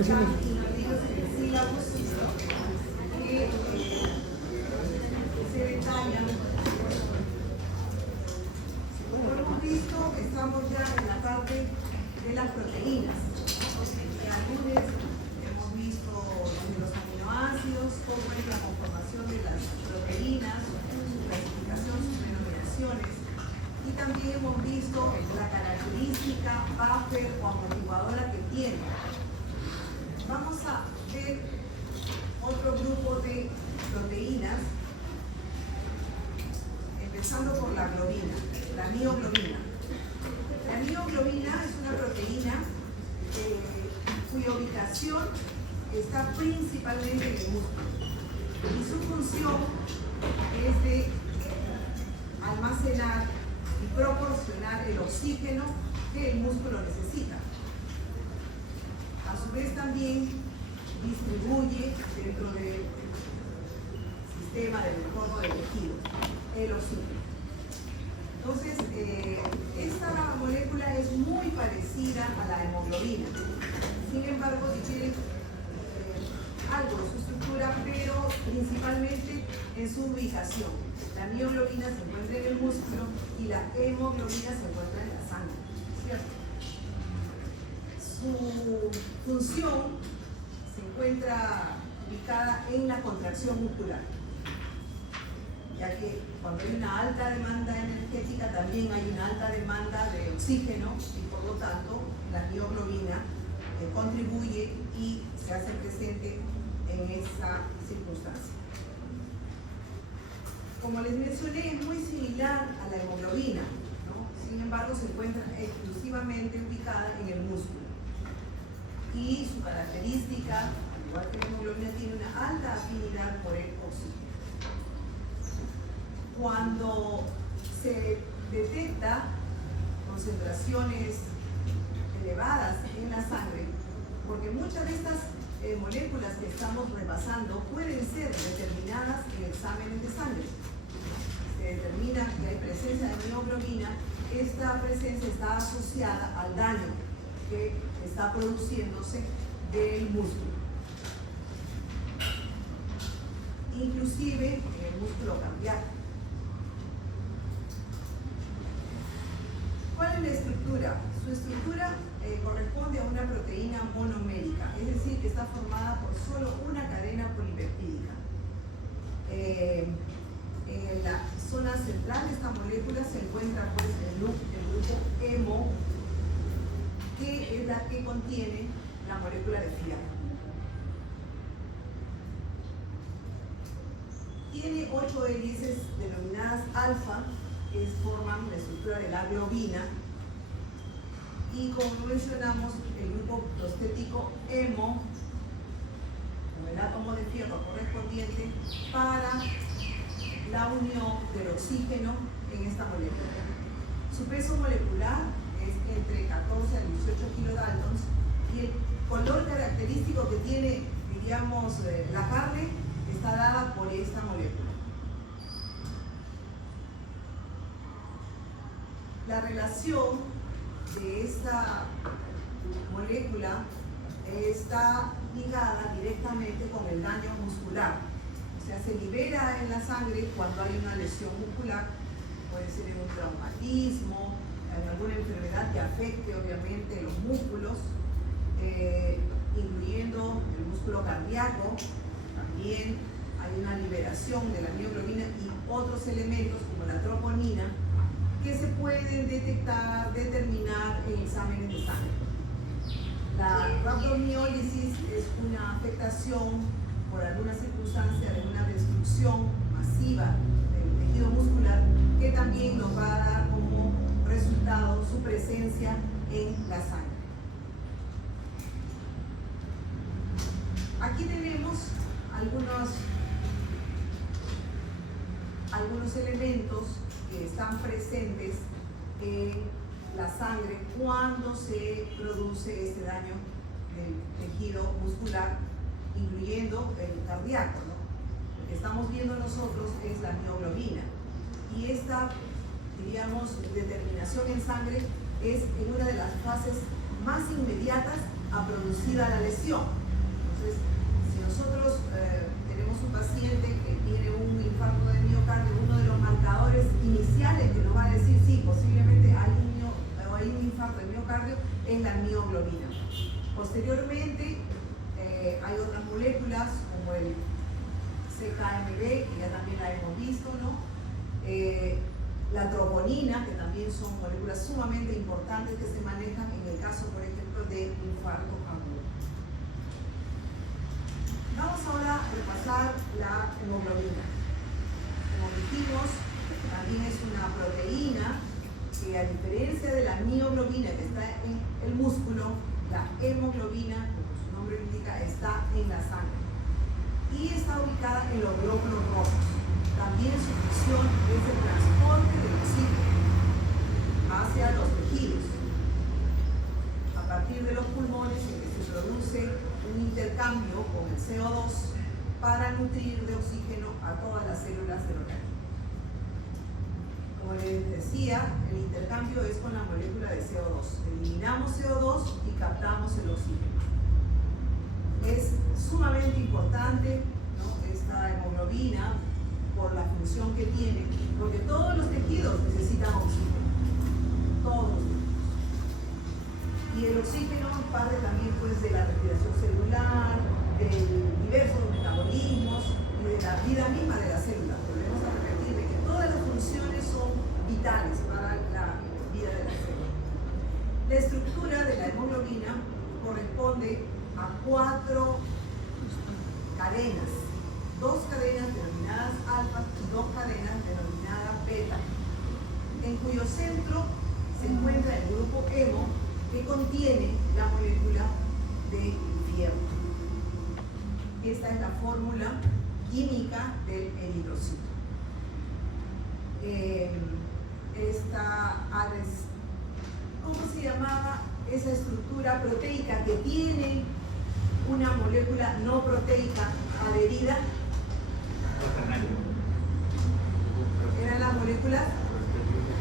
están incluidos en el sílabus que se detallan. Como hemos visto, estamos ya en la parte de las proteínas. Algunos hemos visto los aminoácidos, cómo es la conformación de las proteínas, su clasificación, sus denominaciones. Y también hemos visto la característica buffer o amortiguadora que tiene. Vamos a ver otro grupo de proteínas, empezando por la globina, la mioglobina. La mioglobina es una proteína cuya ubicación está principalmente en el músculo y su función es de almacenar y proporcionar el oxígeno que el músculo necesita. A su vez también distribuye dentro del sistema del entorno del tejido el oxígeno. Entonces, esta molécula es muy parecida a la hemoglobina. Sin embargo, difiere algo de su estructura, pero principalmente en su ubicación. La mioglobina se encuentra en el músculo y la hemoglobina se encuentra en la sangre, ¿cierto? Su función se encuentra ubicada en la contracción muscular, ya que cuando hay una alta demanda energética también hay una alta demanda de oxígeno y por lo tanto la mioglobina contribuye y se hace presente en esa circunstancia. Como les mencioné, es muy similar a la hemoglobina, ¿no? Sin embargo se encuentra exclusivamente ubicada en el músculo y su característica, al igual que la hemoglobina, tiene una alta afinidad por el oxígeno. Cuando se detecta concentraciones elevadas en la sangre, porque muchas de estas moléculas que estamos repasando pueden ser determinadas en exámenes de sangre. Se determina que hay presencia de mioglobina, esta presencia está asociada al daño que está produciéndose del músculo, inclusive en el músculo cardíaco. ¿Cuál es la estructura? Su estructura corresponde a una proteína monomérica, es decir, que está formada por solo una cadena polipeptídica. En la zona central de esta molécula se encuentra pues, el grupo hemo, que es la que contiene la molécula de fierro. Tiene 8 hélices denominadas alfa, que forman la estructura de la globina. Y como mencionamos, el grupo prostético hemo, con el átomo de fierro correspondiente para la unión del oxígeno en esta molécula. Su peso molecular es entre 14 a 18 kilodaltons y el color característico que tiene, diríamos, la carne está dada por esta molécula. La relación de esta molécula está ligada directamente con el daño muscular. O sea, se libera en la sangre cuando hay una lesión muscular, puede ser en un traumatismo, en alguna enfermedad que afecte obviamente los músculos, incluyendo el músculo cardíaco. También hay una liberación de la mioglobina y otros elementos como la troponina que se pueden detectar, determinar en exámenes de sangre. La rhabdomiólisis es una afectación por alguna circunstancia de una destrucción masiva del tejido muscular que también nos va a dar como resultado su presencia en la sangre. Aquí tenemos algunos elementos que están presentes en la sangre cuando se produce este daño del tejido muscular, incluyendo el cardíaco, ¿no? Lo que estamos viendo nosotros es la mioglobina y esta, diríamos, determinación en sangre es en una de las fases más inmediatas producida la lesión. Entonces, si nosotros tenemos un paciente que tiene un infarto de miocardio, uno de los marcadores iniciales que nos va a decir sí, posiblemente hay un infarto de miocardio es la mioglobina. Posteriormente, hay otras moléculas como el CKMB, que ya también la hemos visto, ¿no? La troponina, que también son moléculas sumamente importantes que se manejan en el caso, por ejemplo, de infarto agudo. Vamos ahora a repasar la hemoglobina. Como dijimos, también es una proteína que, a diferencia de la mioglobina que está en el músculo, la hemoglobina, como su nombre lo indica, está en la sangre y está ubicada en los glóbulos rojos. También su función es el transporte del oxígeno hacia los tejidos a partir de los pulmones, en que se produce un intercambio con el CO2 para nutrir de oxígeno a todas las células del organismo. Como les decía, el intercambio es con la molécula de CO2. Eliminamos CO2 y captamos el oxígeno. Es sumamente importante, ¿no?, esta hemoglobina por la función que tiene, porque todos los tejidos necesitan oxígeno. Todos los tejidos. Y el oxígeno parte también, pues, de la respiración celular, de diversos metabolismos y de la vida misma de la célula. Volvemos a repetir de que todas las funciones son vitales para la vida de la célula. La estructura de la hemoglobina corresponde a 4 cadenas, 2 cadenas denominadas alfa y 2 cadenas denominadas beta, en cuyo centro se encuentra el grupo hemo, que contiene la molécula de fierro. Esta es la fórmula química del eritrocito. ¿Cómo se llamaba esa estructura proteica que tiene una molécula no proteica adherida? Eran las moléculas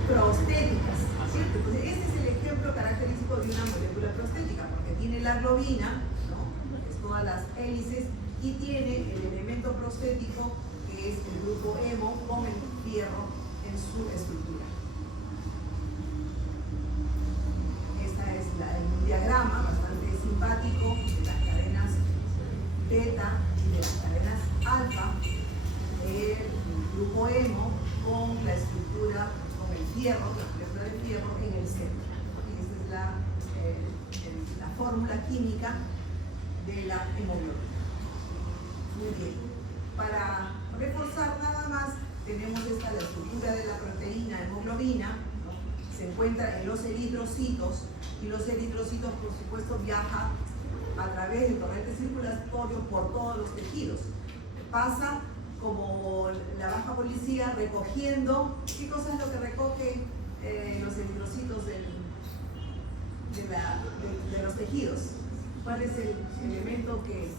prostéticas, ¿cierto? Entonces, este es el ejemplo característico de una molécula prostética, porque tiene la globina, ¿no?, que es todas las hélices, y tiene el elemento prostético, que es el grupo hemo, con el fierro en su estructura. Esta es un diagrama bastante simpático de las cadenas beta y de las cadenas alfa, el grupo hemo con la estructura, con el fierro, la molécula de fierro en el centro. Y esta es la fórmula química de la hemoglobina. Muy bien. Para reforzar nada más, tenemos la estructura de la proteína hemoglobina, ¿no? Se encuentra en los eritrocitos, y los eritrocitos, por supuesto, viajan a través del torrente circulatorio por todos los tejidos. Pasa como la baja policía recogiendo. ¿Qué cosa es lo que recoge los eritrocitos de los tejidos? ¿Cuál es el elemento que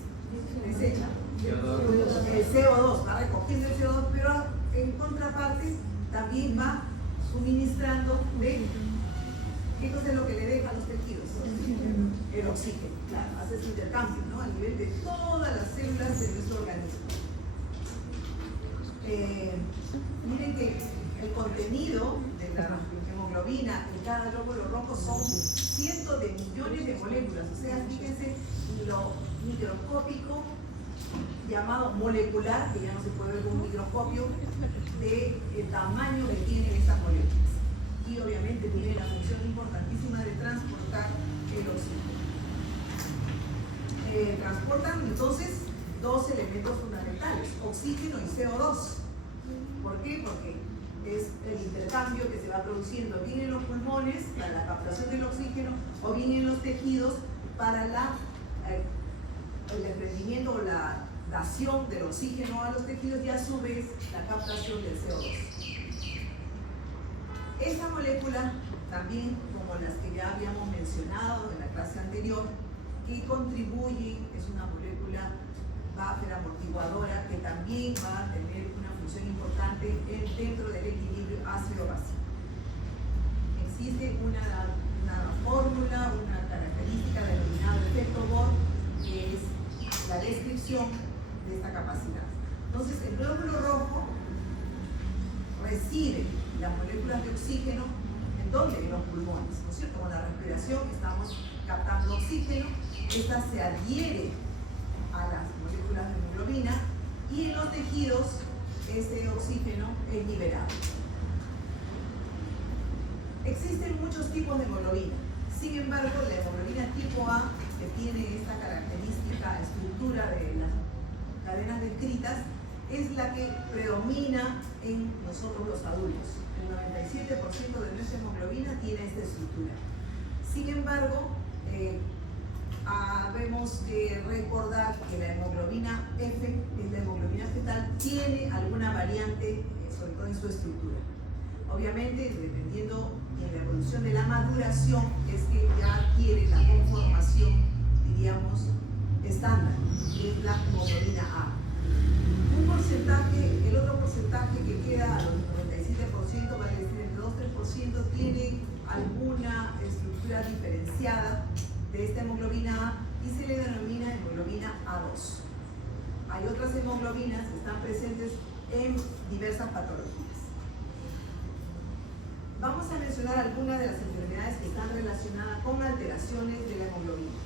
desecha? El CO2, va recogiendo el CO2, pero en contraparte también va suministrando de ¿qué cosa es lo que le deja a los tejidos? El oxígeno, claro, hace ese intercambio, ¿no?, a nivel de todas las células de nuestro organismo. Miren que el contenido de la hemoglobina en cada glóbulo rojo son cientos de millones de moléculas. O sea, fíjense lo microscópico llamado molecular, que ya no se puede ver con un microscopio, del tamaño que tienen estas moléculas. Y obviamente tiene la función importantísima de transportar el oxígeno. Transportan entonces 2 elementos fundamentales, oxígeno y CO2. ¿Por qué? Porque es el intercambio que se va produciendo bien en los pulmones para la captación del oxígeno, o bien en los tejidos para el desprendimiento o la dación del oxígeno a los tejidos, y a su vez la captación del CO2. Esta molécula, también como las que ya habíamos mencionado en la clase anterior, que contribuye, es una molécula buffer amortiguadora que también va a tener una función importante dentro del equilibrio ácido-básico. Existe una una fórmula, una característica denominada efecto Bohr, que es la descripción de esta capacidad. Entonces, el glóbulo rojo recibe las moléculas de oxígeno, ¿en dónde? En los pulmones, ¿no es cierto? Con la respiración estamos captando oxígeno, esta se adhiere a las moléculas de hemoglobina y en los tejidos ese oxígeno es liberado. Existen muchos tipos de hemoglobina, sin embargo la hemoglobina tipo A, que tiene esta característica estructura de las cadenas descritas, es la que predomina en nosotros los adultos. El 97% de nuestra hemoglobina tiene esta estructura. Sin embargo, debemos recordar que la hemoglobina F, que es la hemoglobina fetal, tiene alguna variante, sobre todo en su estructura. Obviamente, dependiendo de la evolución de la maduración, es que ya adquiere la conformación, diríamos, estándar, que es la hemoglobina A. Un porcentaje, el otro porcentaje que queda a los 97%, vale decir entre 2-3%, tiene alguna estructura diferenciada de esta hemoglobina A y se le denomina hemoglobina A2. Hay otras hemoglobinas que están presentes en diversas patologías. Vamos a mencionar algunas de las enfermedades que están relacionadas con alteraciones de la hemoglobina.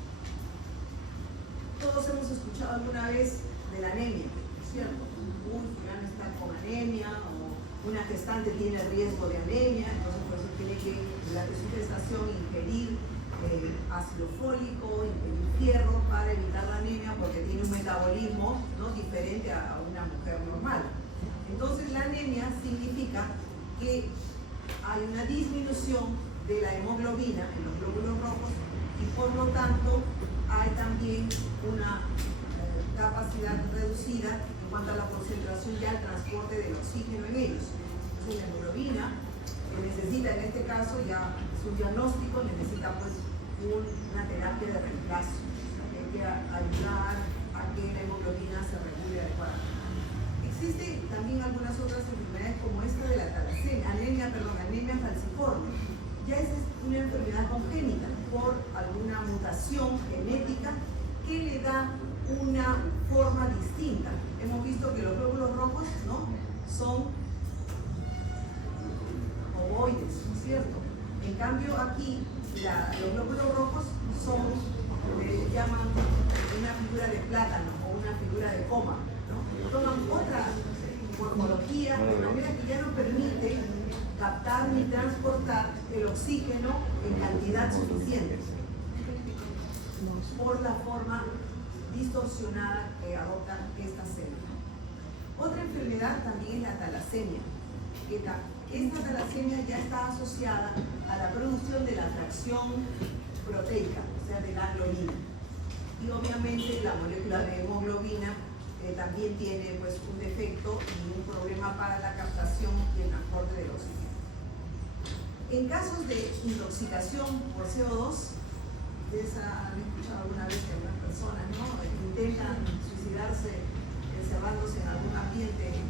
Todos hemos escuchado alguna vez de la anemia, ¿cierto? Un fulano está con anemia o una gestante tiene riesgo de anemia, entonces por eso tiene que durante su gestación ingerir ácido fólico, ingerir hierro para evitar la anemia porque tiene un metabolismo, ¿no?, diferente a una mujer normal. Entonces la anemia significa que hay una disminución de la hemoglobina en los glóbulos rojos y por lo tanto hay también una capacidad reducida en cuanto a la concentración y al transporte del oxígeno en ellos. Entonces la hemoglobina necesita, en este caso ya su diagnóstico, necesita pues una terapia de reemplazo, que hay que ayudar a que la hemoglobina se regule adecuadamente. Existen también algunas otras enfermedades como esta de la talasemia, anemia falciforme. Ya esa es una enfermedad congénita por alguna mutación genética que le da una forma distinta. Hemos visto que los glóbulos rojos, ¿no?, son ovoides, ¿no es cierto? En cambio aquí los glóbulos rojos son, le llaman una figura de plátano o una figura de coma, ¿no? Toman otra morfología de manera que ya no permite captar ni transportar el oxígeno en cantidad suficiente por la forma distorsionada que adoptan estas células. Otra enfermedad también es la talasemia. Esta talasemia ya está asociada a la producción de la fracción proteica, o sea, de la globina. Y obviamente la molécula de hemoglobina también tiene pues un defecto y un problema para la captación y el transporte del oxígeno. En casos de intoxicación por CO2, ustedes han escuchado alguna vez que algunas personas, ¿no?, intentan suicidarse encerrándose en algún ambiente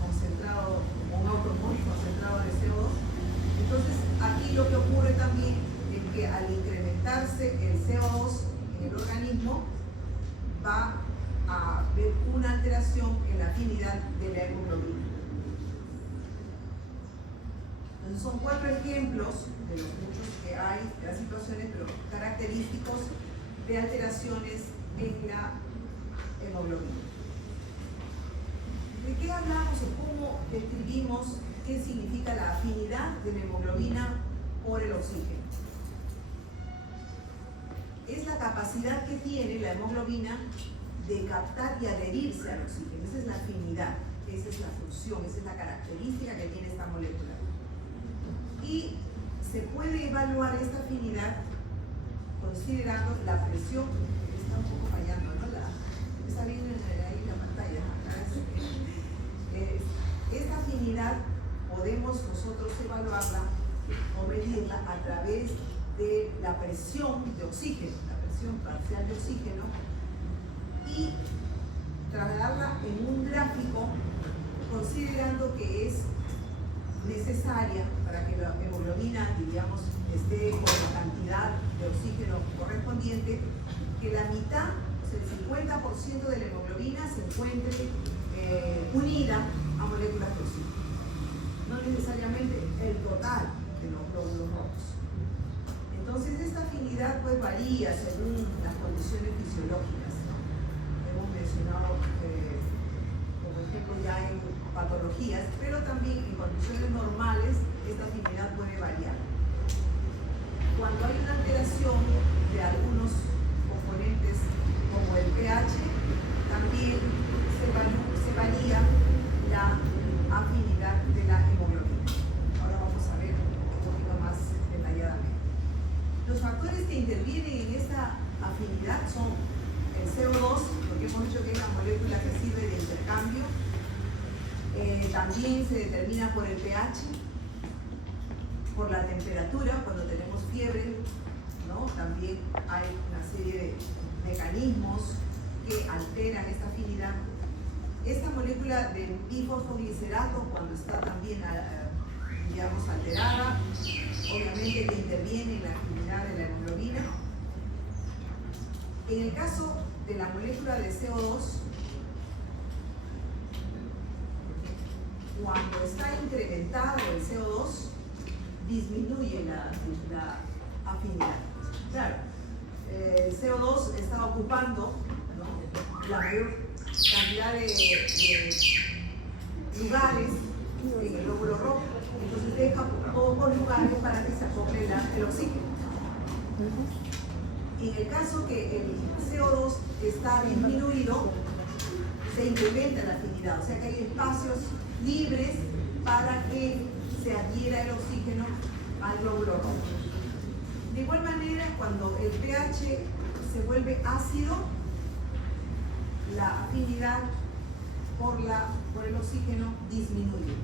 concentrado, como un automóvil concentrado de CO2. Entonces aquí lo que ocurre también es que al incrementarse el CO2 en el organismo va a haber una alteración en la afinidad de la hemoglobina. Entonces son 4 ejemplos de los muchos que hay, de las situaciones, pero característicos de alteraciones en la hemoglobina. ¿De qué hablamos o cómo describimos qué significa la afinidad de la hemoglobina por el oxígeno? Es la capacidad que tiene la hemoglobina de captar y adherirse al oxígeno. Esa es la afinidad, esa es la función, esa es la característica que tiene esta molécula. Y se puede evaluar esta afinidad considerando la presión, que está un poco fallando, ¿no? Está bien ahí la pantalla. Esta afinidad podemos nosotros evaluarla o medirla a través de la presión de oxígeno, la presión parcial de oxígeno, y trasladarla en un gráfico considerando que es necesaria para que la hemoglobina, digamos, esté con la cantidad de oxígeno correspondiente, que la mitad, o sea, el 50% de la hemoglobina se encuentre unida a moléculas de oxígeno. No necesariamente el total de los glóbulos rojos. Entonces, esta afinidad pues varía según las condiciones fisiológicas, ¿no? Hemos mencionado, por ejemplo, ya en patologías, pero también en condiciones normales esta afinidad puede variar. Cuando hay una alteración de algunos componentes como el pH, también se varía la afinidad de la hemoglobina. Ahora vamos a ver un poquito más detalladamente. Los factores que intervienen en esta afinidad son el CO2, porque hemos dicho que es la molécula que sirve de intercambio. También se determina por el pH, por la temperatura, cuando tenemos fiebre, ¿no? También hay una serie de mecanismos que alteran esta afinidad. Esta molécula del bifosfoglicerato, cuando está también, digamos, alterada, obviamente que interviene en la actividad de la hemoglobina. En el caso de la molécula de CO2, cuando está incrementado el CO2, disminuye la afinidad. Claro, el CO2 está ocupando, ¿no?, la mayor cantidad de lugares en el glóbulo rojo, entonces deja pocos lugares para que se acople el oxígeno. En el caso que el CO2 está disminuido, se incrementa la afinidad, o sea que hay espacios libres para que se adhiera el oxígeno al glóbulo rojo. De igual manera, cuando el pH se vuelve ácido, la afinidad por el oxígeno disminuye.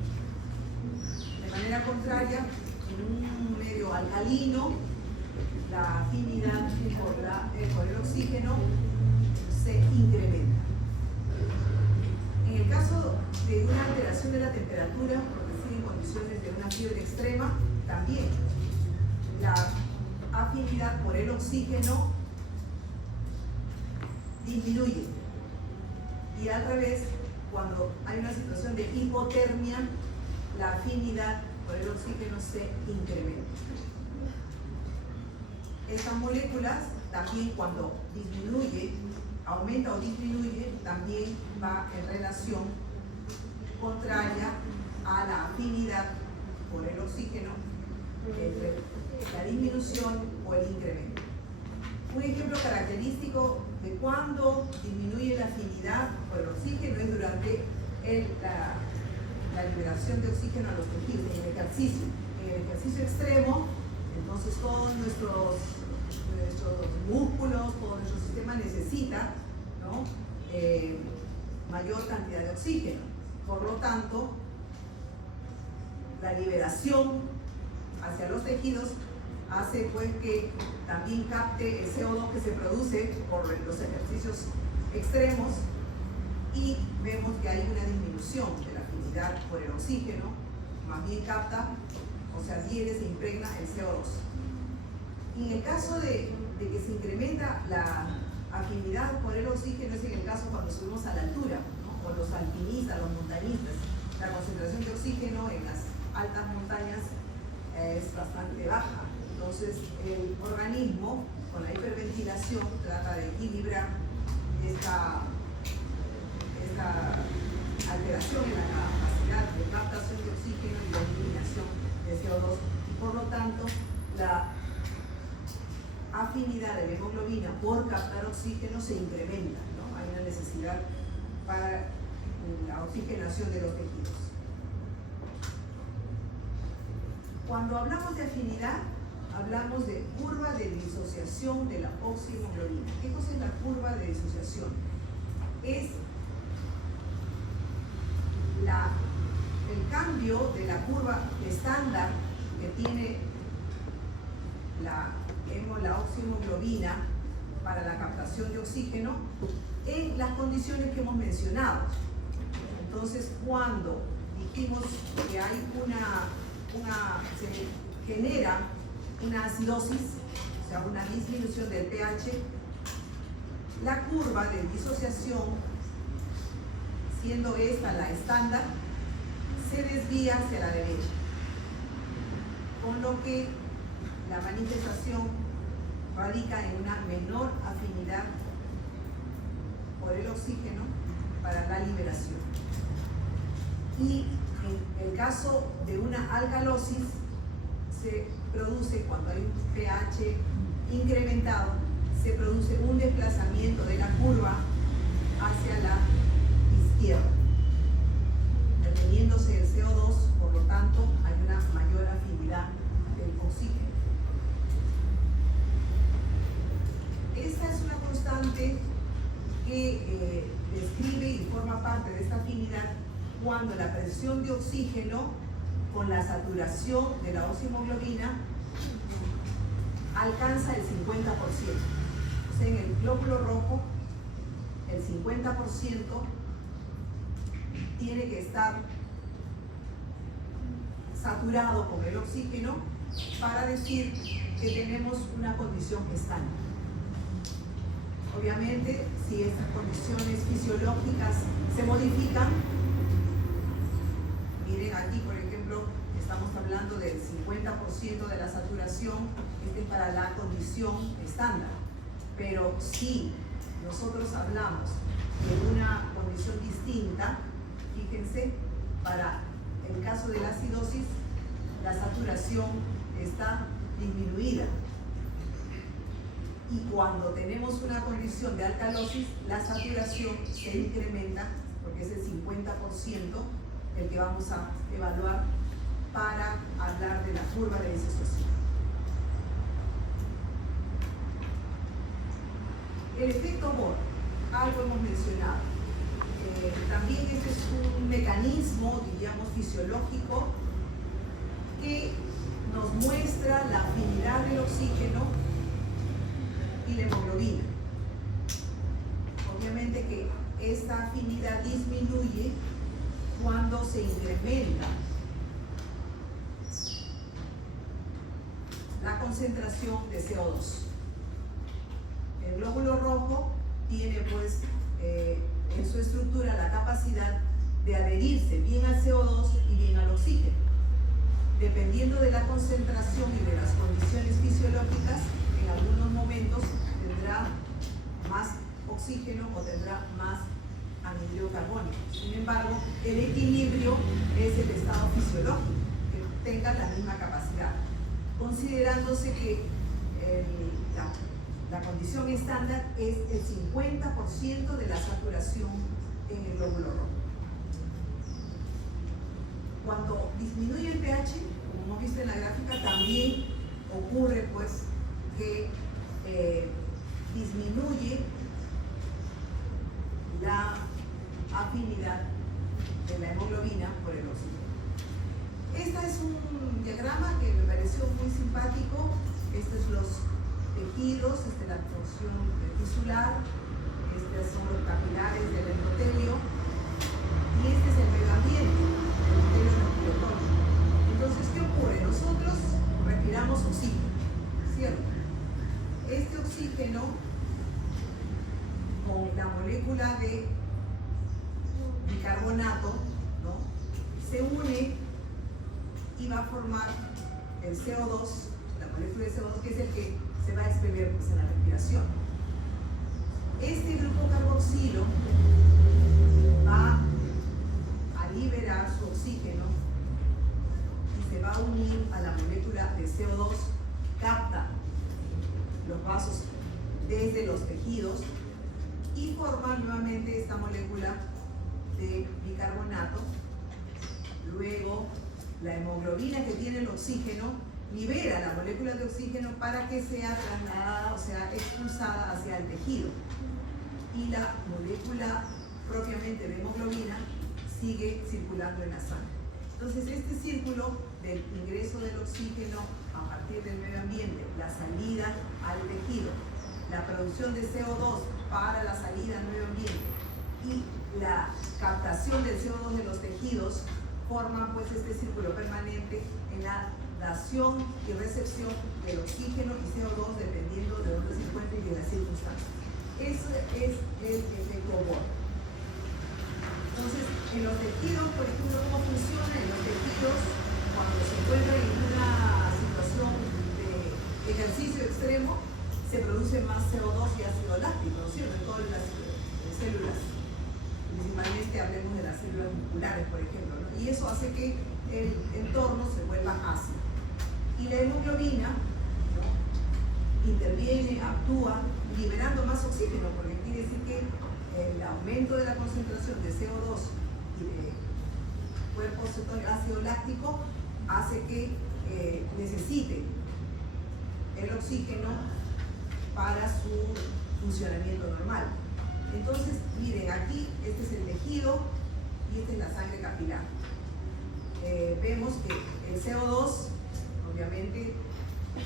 De manera contraria, en un medio alcalino, la afinidad por el oxígeno se incrementa. En el caso de una alteración de la temperatura, porque sigue en condiciones de una fiebre extrema, también la afinidad por el oxígeno disminuye. Y al revés, cuando hay una situación de hipotermia, la afinidad por el oxígeno se incrementa. Estas moléculas también, cuando disminuye, aumenta o disminuye, también va en relación contraria a la afinidad por el oxígeno, entre la disminución o el incremento. Un ejemplo característico de cuando disminuye la afinidad por el oxígeno es durante la liberación de oxígeno a los tejidos, en el ejercicio. En el ejercicio extremo, entonces todos nuestros músculos, todo nuestro sistema necesita, ¿no?, mayor cantidad de oxígeno. Por lo tanto, la liberación hacia los tejidos hace pues que también capte el CO2 que se produce por los ejercicios extremos, y vemos que hay una disminución de la afinidad por el oxígeno, más bien capta, o sea, adhiere, se impregna el CO2. Y en el caso de que se incrementa la afinidad por el oxígeno es en el caso cuando subimos a la altura, ¿no?, o los alpinistas, los montañistas. La concentración de oxígeno en las altas montañas es bastante baja. Entonces, el organismo, con la hiperventilación, trata de equilibrar esta alteración en la capacidad de captación de oxígeno y la eliminación de CO2. Y por lo tanto, la afinidad de la hemoglobina por captar oxígeno se incrementa, ¿no? Hay una necesidad para la oxigenación de los tejidos. Cuando hablamos de afinidad, hablamos de curva de disociación de la oxihemoglobina. ¿Qué cosa es la curva de disociación? Es el cambio de la curva estándar que tiene la oxihemoglobina para la captación de oxígeno en las condiciones que hemos mencionado. Entonces, cuando dijimos que hay una se genera una acidosis, o sea, una disminución del pH. La curva de disociación, siendo esta la estándar, se desvía hacia la derecha, con lo que la manifestación radica en una menor afinidad por el oxígeno para la liberación. Y en el caso de una alcalosis, se produce, cuando hay un pH incrementado, se produce un desplazamiento de la curva hacia la izquierda, deteniéndose el CO2, por lo tanto hay una mayor afinidad del oxígeno. Esta es una constante que describe y forma parte de esta afinidad cuando la presión de oxígeno con la saturación de la oximoglobina alcanza el 50%. O sea, en el glóbulo rojo, el 50% tiene que estar saturado con el oxígeno para decir que tenemos una condición estándar. Obviamente, si estas condiciones fisiológicas se modifican, miren aquí, por ejemplo, estamos hablando del 50% de la saturación, este es para la condición estándar. Pero si nosotros hablamos de una condición distinta, fíjense, para el caso de la acidosis, la saturación está disminuida. Y cuando tenemos una condición de alcalosis, la saturación se incrementa, porque es el 50% el que vamos a evaluar para hablar de la curva de disociación. El efecto Bohr, algo hemos mencionado. También este es un mecanismo, diríamos, fisiológico que nos muestra la afinidad del oxígeno y la hemoglobina. Obviamente que esta afinidad disminuye cuando se incrementa la concentración de CO2. El glóbulo rojo tiene pues en su estructura la capacidad de adherirse bien al CO2 y bien al oxígeno. Dependiendo de la concentración y de las condiciones fisiológicas, en algunos momentos tendrá más oxígeno o tendrá más anhídrido carbónico. Sin embargo, el equilibrio es el estado fisiológico, que tenga la misma capacidad, considerándose que la condición estándar es el 50% de la saturación en el glóbulo rojo. Cuando disminuye el pH, como hemos visto en la gráfica, también ocurre pues que disminuye la afinidad de la hemoglobina por el oxígeno. Este es un diagrama que me pareció muy simpático. Estos son los tejidos, la porción tisular, estos son los capilares del endotelio y este es el medio ambiente del endotelio respiratorio. Entonces, ¿qué ocurre? Nosotros respiramos oxígeno, ¿cierto? Este oxígeno con la molécula de bicarbonato, ¿no?, se une y va a formar el CO2, la molécula de CO2, que es el que se va a expeler pues, en la respiración. Este grupo carboxilo va a liberar su oxígeno y se va a unir a la molécula de CO2, capta los vasos desde los tejidos y forma nuevamente esta molécula de bicarbonato. Luego, la hemoglobina que tiene el oxígeno libera la molécula de oxígeno para que sea trasladada, o sea, expulsada hacia el tejido. Y la molécula propiamente de hemoglobina sigue circulando en la sangre. Entonces, este círculo del ingreso del oxígeno a partir del medio ambiente, la salida al tejido, la producción de CO2 para la salida al medio ambiente y la captación del CO2 de los tejidos forman pues este círculo permanente en la dación y recepción del oxígeno y CO2 dependiendo de dónde se encuentre y de las circunstancias. Ese es el efecto Bohr. Entonces, en los tejidos, por ejemplo, ¿cómo funciona? En los tejidos, cuando se encuentran en una situación de ejercicio extremo, se produce más CO2 y ácido láctico, ¿no es cierto? En todas las células, principalmente hablemos de las células musculares, por ejemplo, ¿no? Y eso hace que el entorno se vuelva ácido. Y la hemoglobina, ¿no?, interviene, actúa, liberando más oxígeno, porque quiere decir que el aumento de la concentración de CO2 y de cuerpo ácido láctico hace que necesite el oxígeno para su funcionamiento normal. Entonces, miren, aquí este es el tejido y esta es la sangre capilar. Vemos que el CO2, obviamente,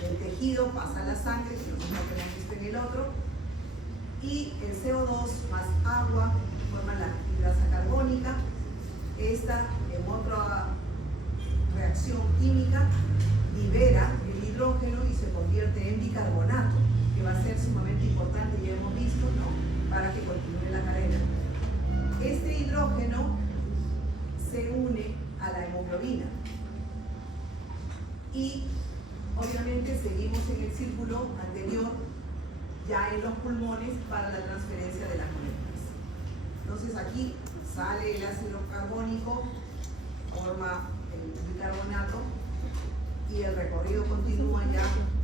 del tejido pasa a la sangre, que es lo mismo que hemos visto en el otro, y el CO2 más agua forma la hidrasa carbónica. Esta, en otra reacción química, libera el hidrógeno y se convierte en bicarbonato, que va a ser sumamente importante, ya hemos visto, ¿no?, para que continúe la cadena. Este hidrógeno se une a la hemoglobina y obviamente seguimos en el círculo anterior, ya en los pulmones, para la transferencia de las moléculas. Entonces aquí sale el ácido carbónico, forma el bicarbonato y el recorrido continúa ya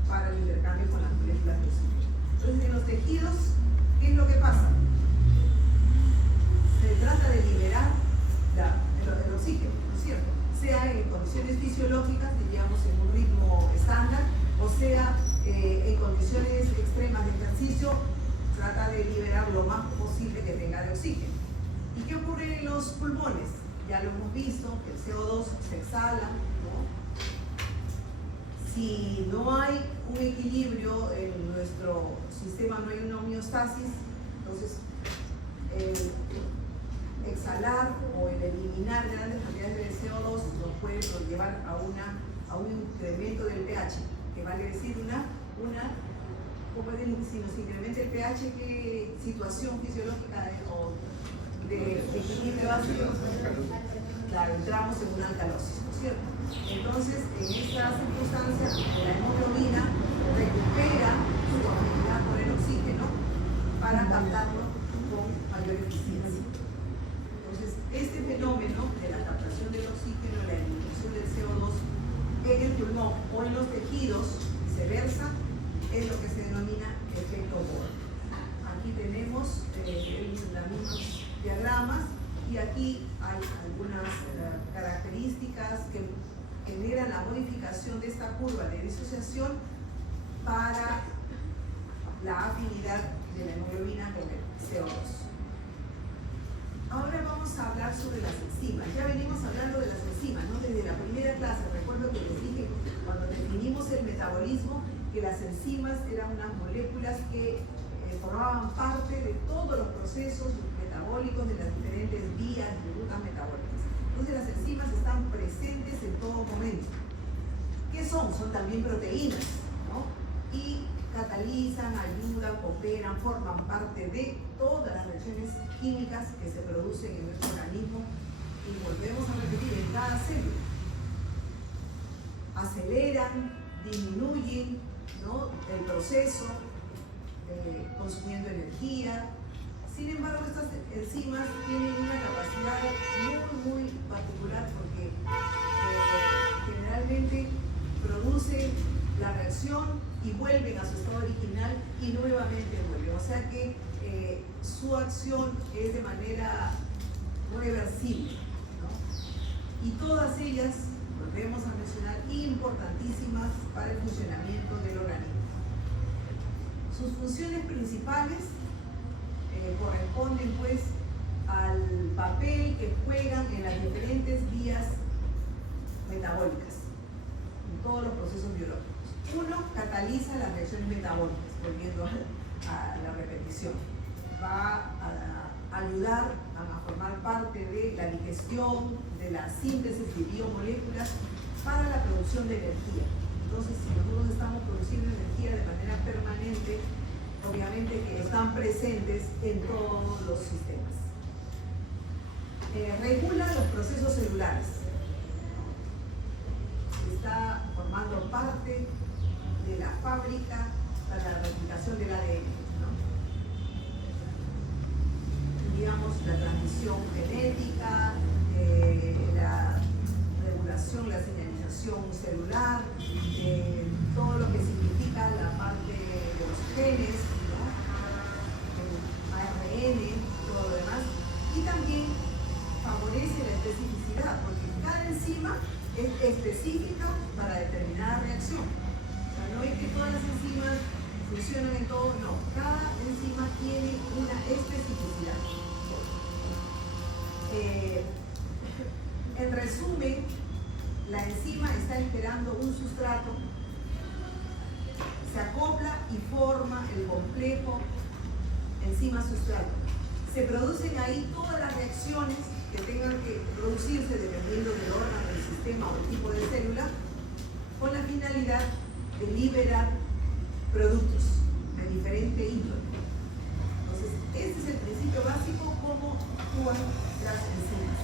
para el intercambio con las moléculas de oxígeno. Entonces, en los tejidos, ¿qué es lo que pasa? Se trata de liberar el oxígeno, ¿no es cierto? Sea en condiciones fisiológicas, diríamos en un ritmo estándar, o sea en condiciones extremas de ejercicio, trata de liberar lo más posible que tenga de oxígeno. ¿Y qué ocurre en los pulmones? Ya lo hemos visto, que el CO2 se exhala, ¿no? Si no hay un equilibrio en nuestro sistema, no hay una homeostasis, entonces el exhalar o el eliminar grandes cantidades de CO2 nos puede llevar a un incremento del pH, que vale decir como si nos incrementa el pH, ¿qué situación fisiológica o de equilibrio ácido? Claro, entramos en una alcalosis, ¿no es cierto? Entonces, en esta circunstancia, la hemoglobina recupera su afinidad por el oxígeno para captarlo con mayor eficiencia. Entonces, este fenómeno de la captación del oxígeno, la eliminación del CO2 en el pulmón o en los tejidos, viceversa, es lo que se denomina efecto Bohr. Aquí tenemos los mismos diagramas y aquí hay algunas características que generan la modificación de esta curva de disociación para la afinidad de la hemoglobina con el CO2. Ahora vamos a hablar sobre las enzimas. Ya venimos hablando de las enzimas, ¿no? Desde la primera clase, recuerdo que les dije cuando definimos el metabolismo que las enzimas eran unas moléculas que formaban parte de todos los procesos metabólicos de las diferentes vías y rutas metabólicas. Entonces las enzimas están presentes en todo momento. ¿Qué son? Son también proteínas, ¿no? Y catalizan, ayudan, cooperan, forman parte de todas las reacciones químicas que se producen en nuestro organismo y volvemos a repetir en cada célula. Aceleran, disminuyen, ¿no?, el proceso, consumiendo energía. Sin embargo, estas enzimas tienen una capacidad muy particular porque generalmente producen la reacción y vuelven a su estado original y nuevamente vuelven. O sea que su acción es de manera no reversible, ¿no? Y todas ellas, volvemos a mencionar, importantísimas para el funcionamiento del organismo. Sus funciones principales corresponden pues al papel que juegan en las diferentes vías metabólicas, en todos los procesos biológicos. Uno, cataliza las reacciones metabólicas, volviendo a la repetición. Va ayudar a formar parte de la digestión, de la síntesis de biomoléculas para la producción de energía. Entonces, si nosotros estamos produciendo energía de manera permanente, obviamente que están presentes en todos los sistemas. Regula los procesos celulares. Está formando parte de la fábrica para la replicación del ADN, ¿no? Digamos, la transmisión genética, la regulación, la señalización celular, todo lo que significa la parte de los genes, ¿no? El ARN, todo lo demás, y también favorece la especificidad, porque cada enzima es específica para determinada reacción. O sea, no es que todas las enzimas funcionan en todo, no, cada enzima tiene una especificidad. En resumen, la enzima está esperando un sustrato, se acopla y forma el complejo enzima-sustrato. Se producen ahí todas las reacciones que tengan que producirse dependiendo del órgano, del sistema o el tipo de célula, con la finalidad de liberar productos de diferente índole. Entonces, este es el principio básico, cómo actúan las enzimas.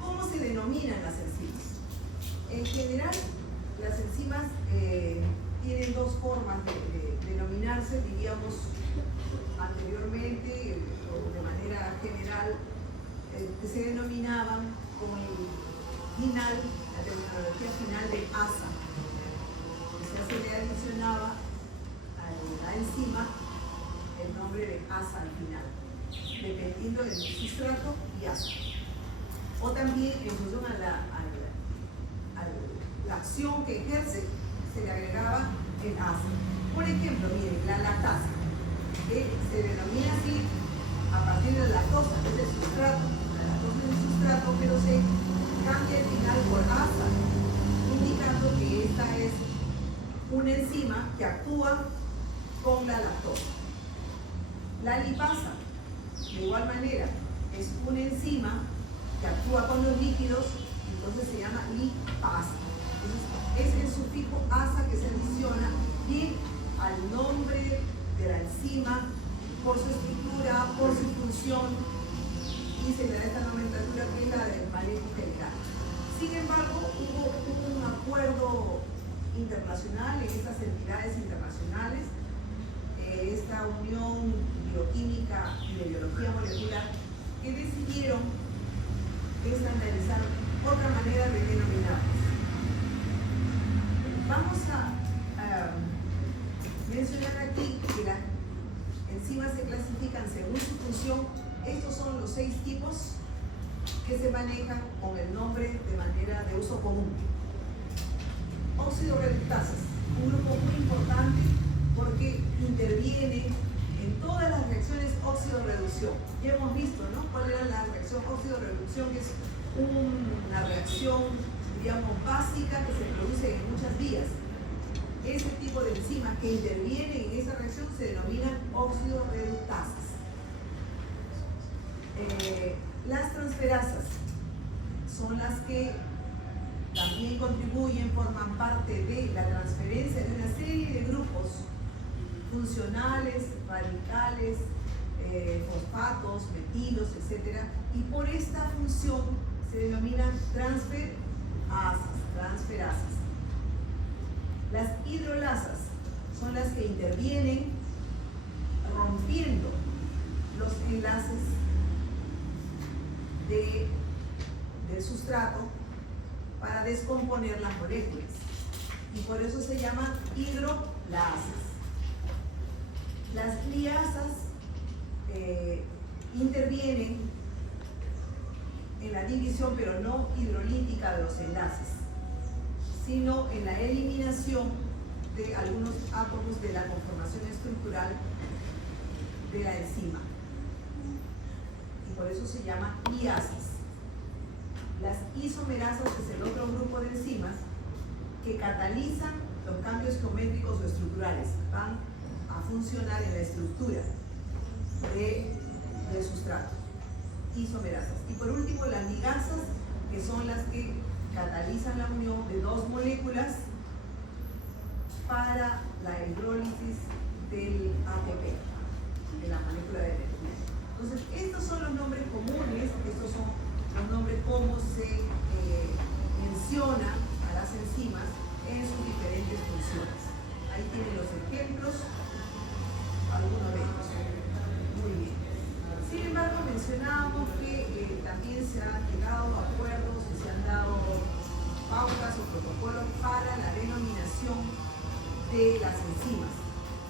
¿Cómo se denominan las enzimas? En general, las enzimas tienen dos formas de denominarse, diríamos anteriormente, o de manera general, que se denominaban como el final, la terminología final de asa. O sea, se le adicionaba a la enzima el nombre de asa al final, dependiendo del sustrato y asa. O también en función a la acción que ejerce, se le agregaba el asa. Por ejemplo, miren, la lactasa, que se denomina así a partir de la lactosa, que es el sustrato. La lactosa es el sustrato, pero se cambia el final por asa, indicando que esta es una enzima que actúa con la lactosa. La lipasa, de igual manera, es una enzima que actúa con los líquidos, entonces se llama lipasa. Entonces, es el sufijo asa que se adiciona bien al nombre de la enzima por su estructura, por su función, y se le da esta nomenclatura que es la del manejo general. Sin embargo, hubo un acuerdo internacional en estas entidades internacionales, esta Unión Bioquímica y de Biología Molecular, que decidieron estandarizar otra manera de denominarlos. Vamos a mencionar aquí que las enzimas se clasifican según su función. Estos son los 6 tipos que se manejan con el nombre de manera de uso común. Oxidorreductasas, un grupo muy importante porque interviene en todas las reacciones óxido-reducción. Ya hemos visto, ¿no?, cuál era la reacción óxido-reducción, que es una reacción, digamos, básica que se produce en muchas vías. Ese tipo de enzimas que intervienen en esa reacción se denominan óxido-reductasas. Las transferasas son las que también contribuyen, forman parte de la transferencia de una serie de grupos funcionales, radicales, fosfatos, metilos, etc. Y por esta función se denominan transferasas. Las hidrolasas son las que intervienen rompiendo los enlaces del sustrato para descomponer las moléculas, y por eso se llaman hidrolasas. Las liasas intervienen en la división, pero no hidrolítica, de los enlaces, sino en la eliminación de algunos átomos de la conformación estructural de la enzima, y por eso se llama liasas. Las isomerasas es el otro grupo de enzimas que catalizan los cambios geométricos o estructurales, van a funcionar en la estructura de sustrato, isomerasas. Y por último, las ligasas, que son las que catalizan la unión de dos moléculas para la hidrólisis del ATP, de la molécula de energía. Entonces, estos son los nombres comunes, estos son los nombres como se menciona a las enzimas en sus diferentes funciones. Ahí tienen los ejemplos, algunos de ellos. Muy bien. Sin embargo, mencionábamos que también se han llegado a acuerdos y se han dado pautas o protocolos para la denominación de las enzimas,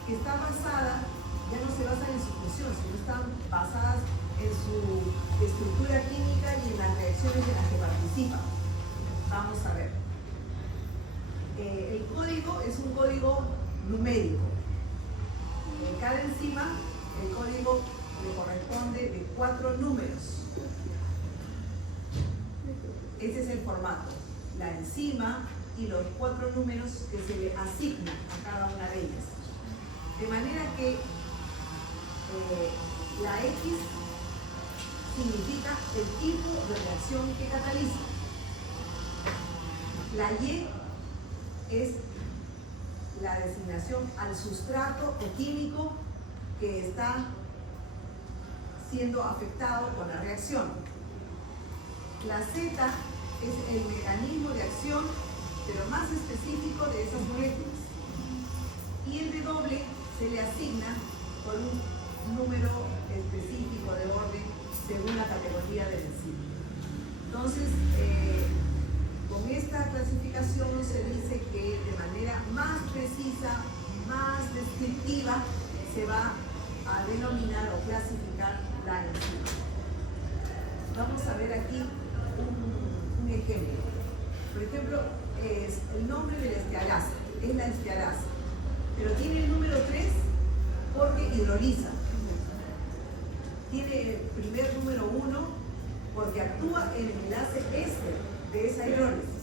que está basada, ya no se basan en su función, sino están basadas en su estructura química y en las reacciones en las que participan. Vamos a ver. El código es un código numérico. En cada enzima, el código le corresponde de 4 números. Ese es el formato. La enzima y los 4 números que se le asignan a cada una de ellas. De manera que la X significa el tipo de reacción que cataliza. La Y es la designación al sustrato o químico que está siendo afectado con la reacción. La Z es el mecanismo de acción, pero más específico de esas moléculas. Y el W se le asigna por un número específico de orden según la categoría del enzima. Entonces, con esta clasificación se dice que de manera más precisa, más descriptiva, se va a denominar o clasificar la enzima. Vamos a ver aquí un ejemplo. Por ejemplo, es el nombre de la estearasa, es la estearasa, pero tiene el número 3 porque hidroliza. Tiene el primer número 1 porque actúa en el enlace éster de esa hidrólisis.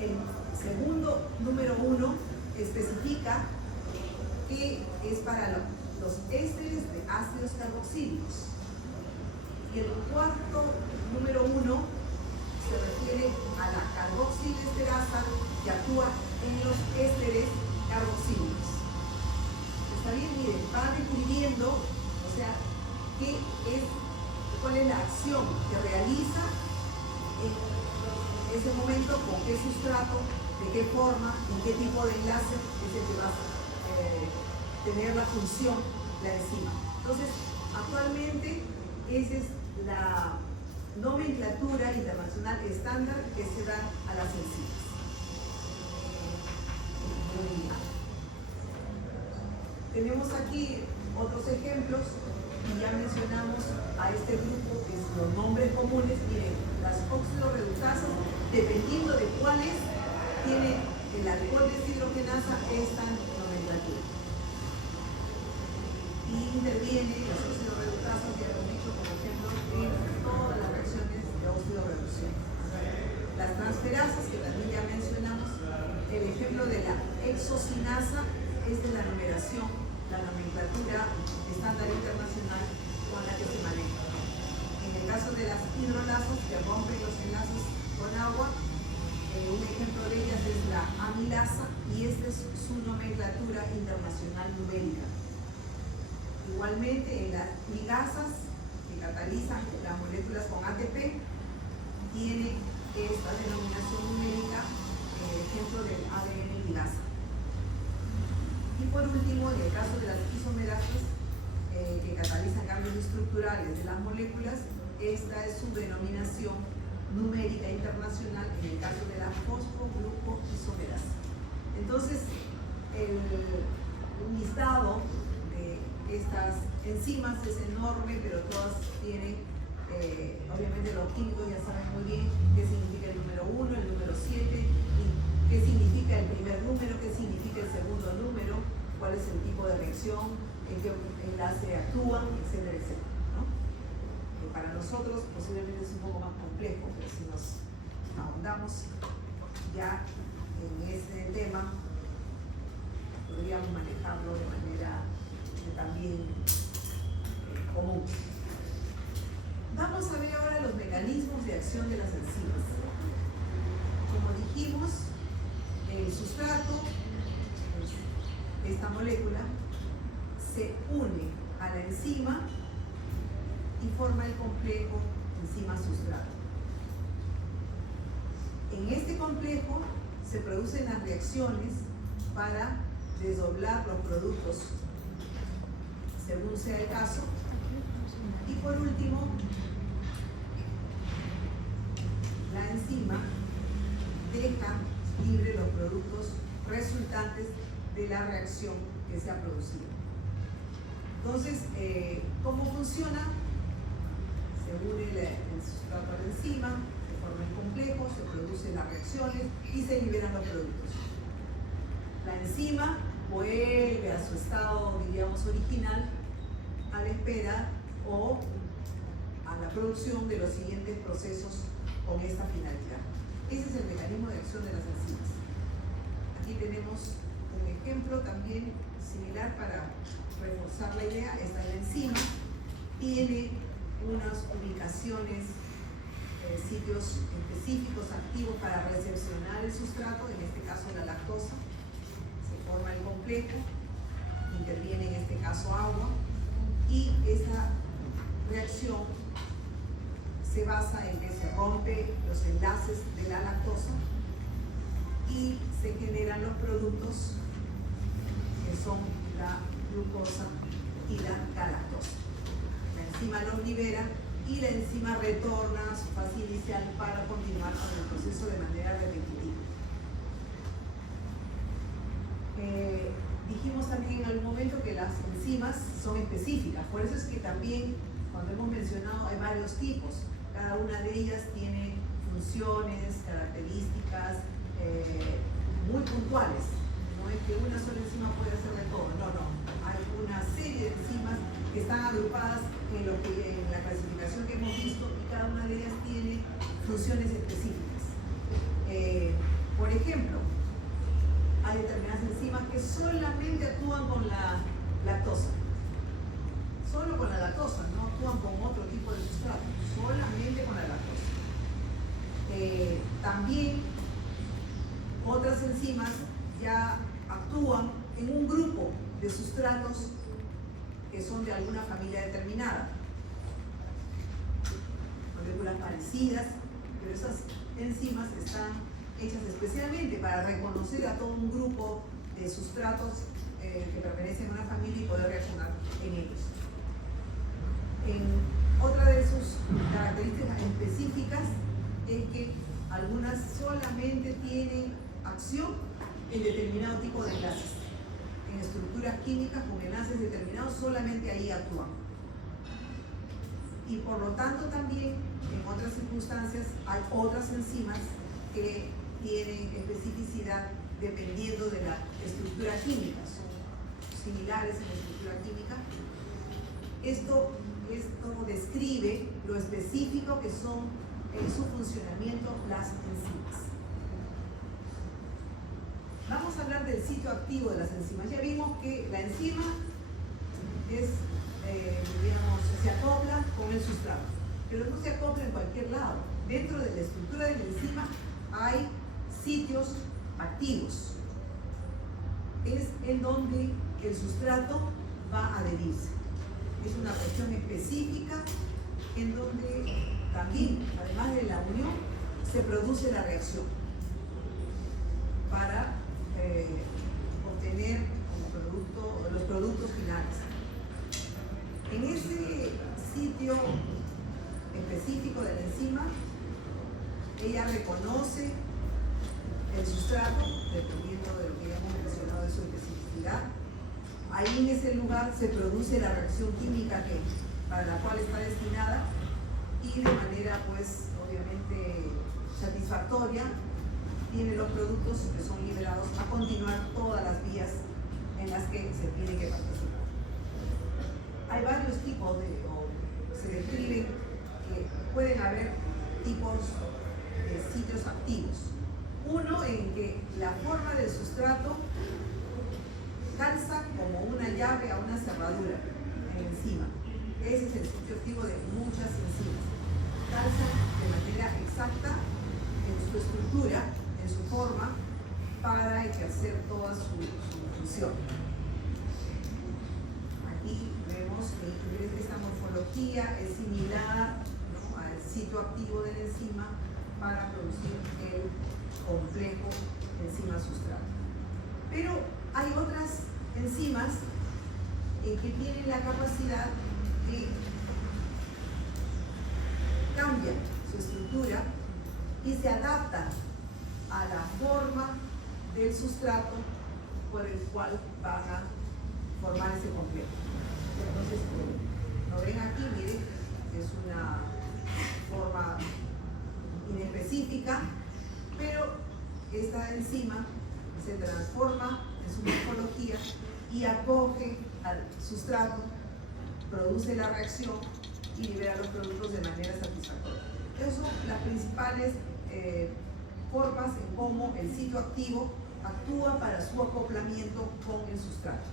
El segundo número 1 especifica que es para los ésteres de ácidos carboxílicos. Y el cuarto número 1 se refiere a la carboxilesterasa que actúa en los ésteres carboxílicos. Está bien, miren, va describiendo, o sea, cuál es la acción que realiza en ese momento, con qué sustrato, de qué forma, en qué tipo de enlace es el que va a tener la función, la enzima. Entonces, actualmente esa es la nomenclatura internacional estándar que se da a las enzimas. Tenemos aquí otros ejemplos y ya mencionamos a este grupo, que es los nombres comunes. Miren, las oxidorreductasas, dependiendo de cuáles, tiene el alcohol deshidrogenasa esta nomenclatura. Y interviene las oxidorreductasas, ya hemos dicho, por ejemplo, en todas las reacciones de oxidorreducción. Las transferasas, que también ya mencionamos, el ejemplo de la hexocinasa es de la numeración, la nomenclatura estándar internacional con la que se maneja. En el caso de las hidrolasas, que rompen los enlaces con agua, un ejemplo de ellas es la amilasa, y esta es su nomenclatura internacional numérica. Igualmente, en las ligasas, que catalizan las moléculas con ATP, tiene esta denominación numérica, el ejemplo del ADN ligasa. Y por último, en el caso de las isomerasas, que catalizan cambios estructurales de las moléculas, esta es su denominación numérica internacional en el caso de la fosfoglucoisomerasa. Entonces, el listado de estas enzimas es enorme, pero todas tienen, obviamente los químicos ya saben muy bien qué significa el número 1, el número 7, y qué significa el primer número, qué significa el segundo número, cuál es el tipo de reacción, en qué enlace actúan, etcétera, etcétera, ¿no? Que para nosotros posiblemente es un poco más complejo, pero si nos ahondamos ya en este tema, podríamos manejarlo de manera también común. reacción de las enzimas. Como dijimos, el sustrato, esta molécula, se une a la enzima y forma el complejo enzima-sustrato. En este complejo se producen las reacciones para desdoblar los productos según sea el caso. Y por último, la enzima deja libre los productos resultantes de la reacción que se ha producido. Entonces, ¿cómo funciona? Se une el sustrato a la enzima, se forma el complejo, se producen las reacciones y se liberan los productos. La enzima vuelve a su estado, diríamos, original, a la espera o a la producción de los siguientes procesos con esta finalidad. Ese es el mecanismo de acción de las enzimas. Aquí tenemos un ejemplo también similar para reforzar la idea. Esta es la enzima, tiene unas ubicaciones, sitios específicos activos para recepcionar el sustrato, en este caso la lactosa. Se forma el complejo, interviene en este caso agua, y esa reacción se basa en que se rompen los enlaces de la lactosa y se generan los productos que son la glucosa y la galactosa. La enzima los libera y la enzima retorna a su fase inicial para continuar con el proceso de manera repetitiva. Dijimos también en algún momento que las enzimas son específicas, por eso es que también cuando hemos mencionado hay varios tipos, cada una de ellas tiene funciones, características muy puntuales. No es que una sola enzima puede hacer de todo, no, hay una serie de enzimas que están agrupadas en la clasificación que hemos visto y cada una de ellas tiene funciones específicas. Por ejemplo, hay determinadas enzimas que solamente actúan con la lactosa. Solo con la lactosa, no actúan con otro tipo de sustrato, solamente con la lactosa. También otras enzimas ya actúan en un grupo de sustratos que son de alguna familia determinada. Moléculas parecidas, pero esas enzimas están hechas especialmente para reconocer a todo un grupo de sustratos que pertenecen a una familia y poder reaccionar en ellos. Otra de sus características específicas es que algunas solamente tienen acción en determinado tipo de enlaces. En estructuras químicas con enlaces determinados solamente ahí actúan. Y por lo tanto también en otras circunstancias hay otras enzimas que tienen especificidad dependiendo de la estructura química, son similares en la estructura química. Esto describe lo específico que son en su funcionamiento las enzimas. Vamos a hablar del sitio activo de las enzimas. Ya vimos que la enzima se acopla con el sustrato, pero no se acopla en cualquier lado. Dentro de la estructura de la enzima hay sitios activos. Es en donde el sustrato va a adherirse. Es una cuestión específica en donde también, además de la unión, se produce la reacción para obtener los productos finales. En ese sitio específico de la enzima, ella reconoce el sustrato, dependiendo de lo que ya hemos mencionado de su especificidad. Ahí en ese lugar se produce la reacción química para la cual está destinada y de manera, pues, obviamente satisfactoria, tiene los productos que son liberados a continuar todas las vías en las que se tiene que participar. Hay varios tipos se describen que pueden haber tipos de sitios activos. Uno en que la forma del sustrato calza como una llave a una cerradura en enzima. Ese es el sitio activo de muchas enzimas. calzan de manera exacta en su estructura, en su forma, para ejercer toda su función. Aquí vemos que esta morfología es similar, ¿no?, al sitio activo de la enzima para producir el complejo enzima-sustrato. Pero hay otras enzimas que tienen la capacidad de cambiar su estructura y se adaptan a la forma del sustrato por el cual van a formar ese complejo. Entonces, lo ven aquí, miren, es una forma inespecífica, pero esta enzima se transforma en su morfología y acoge al sustrato, produce la reacción y libera los productos de manera satisfactoria. Esas son las principales formas en cómo el sitio activo actúa para su acoplamiento con el sustrato.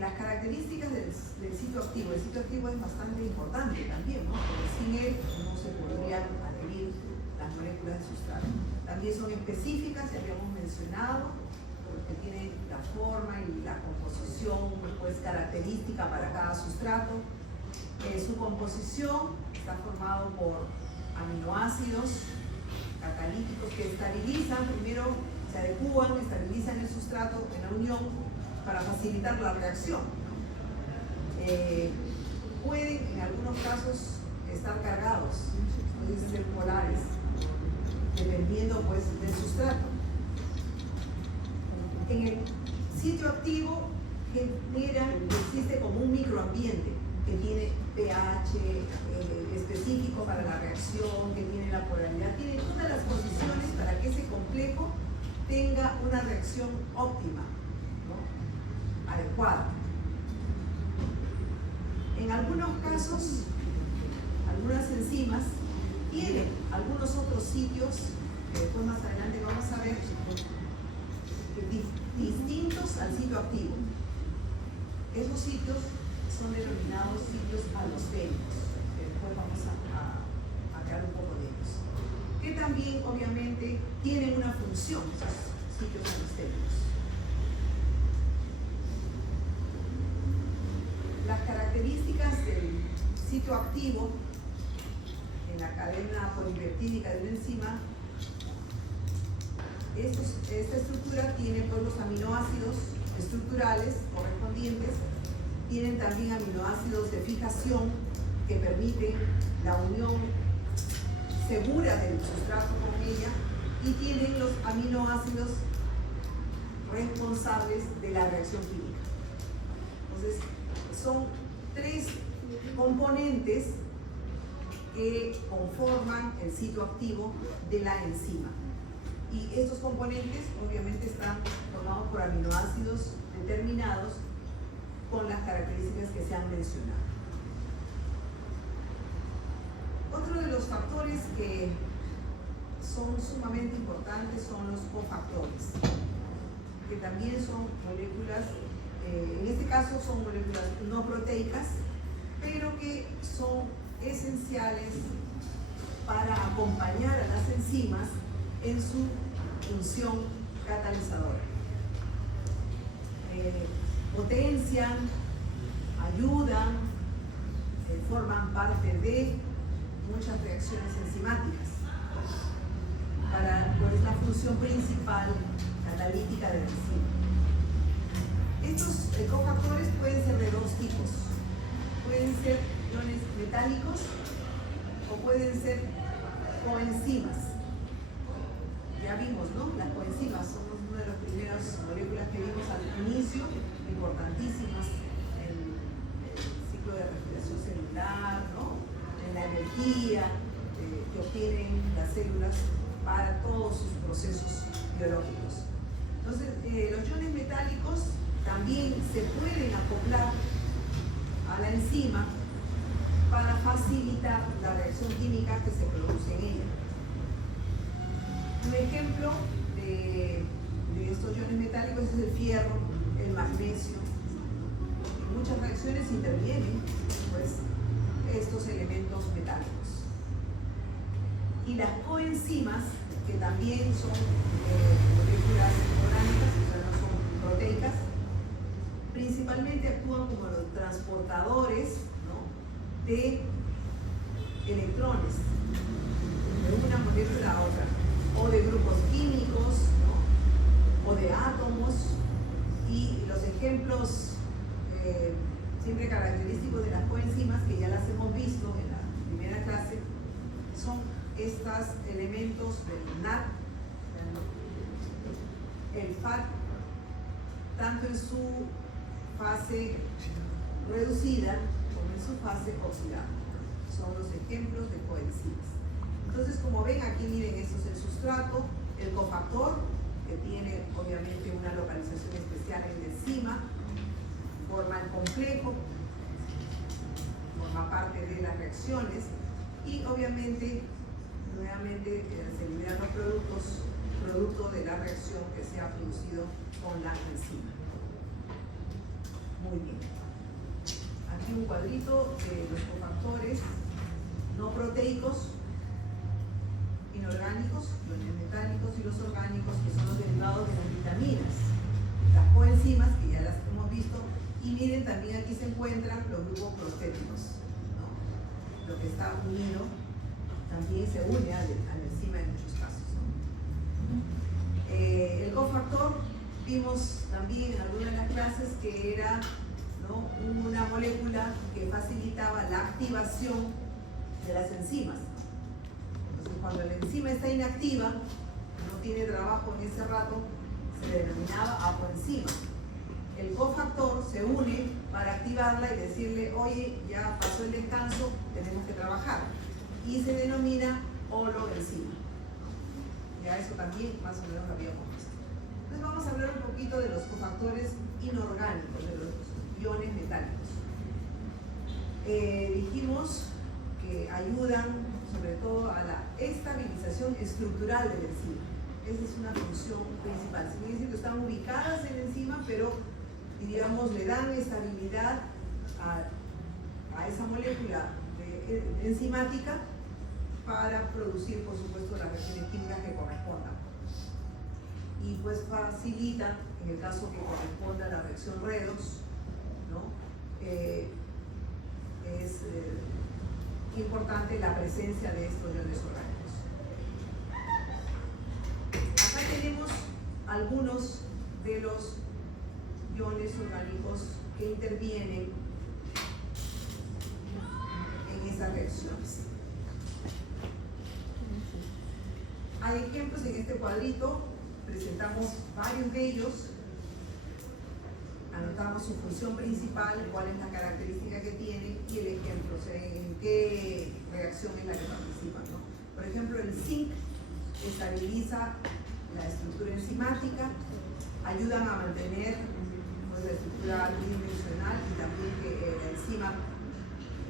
Las características del sitio activo. El sitio activo es bastante importante también, ¿no?, porque sin él no se podrían adherir las moléculas de sustrato. También son específicas, ya habíamos mencionado, porque tienen la forma y la composición pues característica para cada sustrato. Su composición está formado por aminoácidos catalíticos que estabilizan, primero se adecúan, estabilizan el sustrato en la unión para facilitar la reacción. Pueden en algunos casos estar cargados, pueden ser polares, dependiendo pues del sustrato. En el sitio activo existe como un microambiente que tiene pH específico para la reacción, que tiene la polaridad, tiene todas las condiciones para que ese complejo tenga una reacción óptima, ¿no?, adecuada. En algunos casos, algunas enzimas tienen algunos otros sitios, que después más adelante vamos a ver, distintos al sitio activo. Esos sitios son denominados sitios alosténicos, que después vamos a hablar un poco de ellos, que también obviamente tienen una función, esos sitios alosténicos. Las características del sitio activo en la cadena polipeptídica de una enzima, esta estructura tiene pues los aminoácidos estructurales correspondientes, tienen también aminoácidos de fijación que permiten la unión segura del sustrato con ella, y tienen los aminoácidos responsables de la reacción química. Entonces, son tres componentes que conforman el sitio activo de la enzima. Y estos componentes obviamente están formados por aminoácidos determinados con las características que se han mencionado. Otro de los factores que son sumamente importantes son los cofactores, que también son moléculas, en este caso son moléculas no proteicas, pero que son esenciales para acompañar a las enzimas en su función catalizadora. Potencian, ayudan, forman parte de muchas reacciones enzimáticas para pues, la función principal catalítica de la enzima. Estos cofactores pueden ser de dos tipos. Pueden ser iones metálicos o pueden ser coenzimas. Ya vimos, ¿no? Las coenzimas son una de las primeras moléculas que vimos al inicio, importantísimas en el ciclo de respiración celular, ¿no?, en la energía que obtienen las células para todos sus procesos biológicos. Entonces, los iones metálicos también se pueden acoplar a la enzima para facilitar la reacción química que se produce en ella. Un ejemplo de estos iones metálicos es el fierro, el magnesio. En muchas reacciones intervienen pues, estos elementos metálicos. Y las coenzimas, que también son moléculas orgánicas, o sea, no son proteicas, principalmente actúan como los transportadores, ¿no?, de electrones de una molécula a otra, o de grupos químicos, ¿no?, o de átomos. Y los ejemplos siempre característicos de las coenzimas, que ya las hemos visto en la primera clase, son estos elementos del NAD, el FAT, tanto en su fase reducida como en su fase oxidada. Son los ejemplos de coenzimas. Entonces, como ven, aquí miren, esto es el sustrato, el cofactor, que tiene obviamente una localización especial en la enzima, forma el complejo, forma parte de las reacciones, y obviamente nuevamente se liberan los productos producto de la reacción que se ha producido con la enzima. Muy bien. Aquí un cuadrito de los cofactores no proteicos, inorgánicos, los metálicos, y los orgánicos, que son los derivados de las vitaminas, las coenzimas, que ya las hemos visto. Y miren, también aquí se encuentran los grupos prostéticos, ¿no? Lo que está unido también se une a la enzima en muchos casos, ¿no? El cofactor, vimos también en algunas de las clases que era, ¿no?, una molécula que facilitaba la activación de las enzimas. Entonces, cuando la enzima está inactiva, no tiene trabajo en ese rato, se denominaba apoenzima. El cofactor se une para activarla y decirle, oye, ya pasó el descanso, tenemos que trabajar. Y se denomina holoenzima. Ya eso también más o menos lo habíamos visto. Entonces vamos a hablar un poquito de los cofactores inorgánicos, de los iones metálicos. Dijimos que ayudan sobre todo a la estabilización estructural de la enzima. Esa es una función principal. Significa que están ubicadas en la enzima, pero digamos le dan estabilidad a esa molécula enzimática para producir, por supuesto, las reacciones químicas que correspondan. Y pues facilita, en el caso que corresponda a la reacción redox, ¿no?, es importante la presencia de estos iones orgánicos. Acá tenemos algunos de los iones orgánicos que intervienen en estas reacciones. Hay ejemplos en este cuadrito, presentamos varios de ellos, anotamos su función principal, cuál es la característica que tiene y el ejemplo, o sea, en qué reacción es la que participa, ¿no? Por ejemplo, el zinc estabiliza la estructura enzimática, ayudan a mantener, pues, la estructura bidimensional y también que la enzima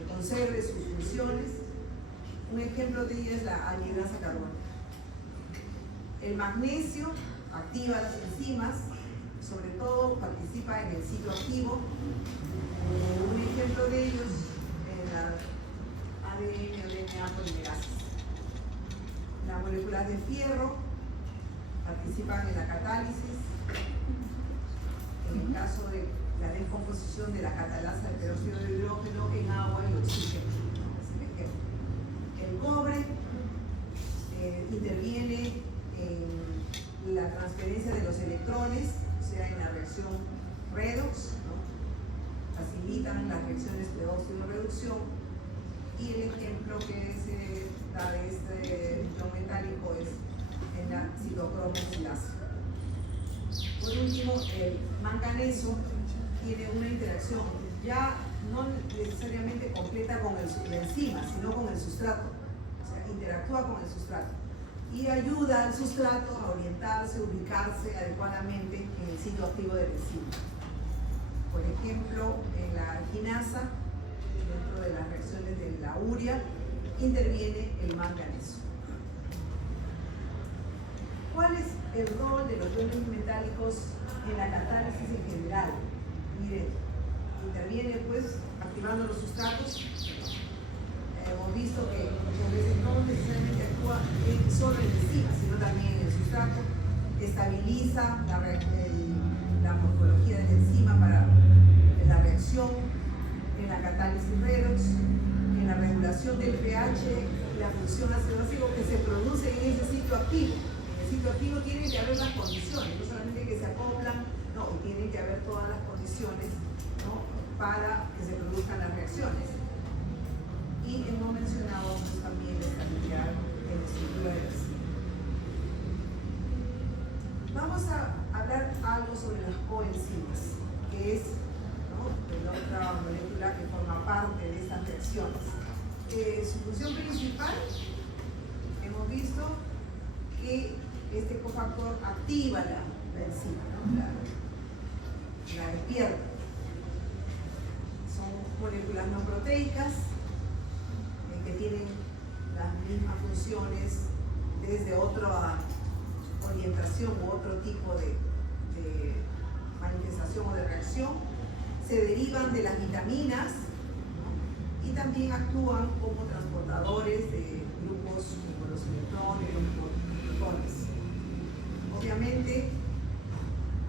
conserve sus funciones. Un ejemplo de ello es la anhidrasa carbónica. El magnesio activa las enzimas, sobre todo participa en el ciclo activo. Un ejemplo de ellos es la ADN o DNA polimerasa. Las moléculas de fierro participan en la catálisis, en el caso de la descomposición de la catalasa del peróxido de hidrógeno en agua y oxígeno. El cobre interviene en la transferencia de los electrones, o sea, en la reacción redox, ¿no? Facilitan las reacciones de óxido-reducción. Y el ejemplo que se da de este ion metálico es en la citocromosilasa. Por último, el manganeso tiene una interacción ya no necesariamente completa con la enzima, sino con el sustrato. O sea, interactúa con el sustrato y ayuda al sustrato a orientarse, ubicarse adecuadamente en el sitio activo de la enzima. Por ejemplo, en la quinasa, dentro de las reacciones de la urea, interviene el manganeso. ¿Cuál es el rol de los iones metálicos en la catálisis en general? Miren, interviene pues activando los sustratos, hemos visto que muchas veces no necesariamente actúa solo en enzimas, sino también en el sustrato, estabiliza la morfología de la enzima para la reacción, en la catálisis redox, en la regulación del pH y la función ácido-básico que se produce en ese sitio activo. En el sitio activo tienen que haber las condiciones, no solamente que se acoplan, no, tienen que haber todas las condiciones, ¿no?, para que se produzcan las reacciones. Y hemos mencionado pues, también la estabilidad en la estructura de la enzima. Vamos a hablar algo sobre las coenzimas, que es, ¿no?, la otra molécula que forma parte de estas reacciones. Su función principal, hemos visto que este cofactor activa la enzima, ¿no?, la despierta. Son moléculas no proteicas que tienen las mismas funciones desde otra orientación u otro tipo de manifestación o de reacción. Se derivan de las vitaminas, ¿no?, y también actúan como transportadores de grupos como los electrones, los protones. Obviamente,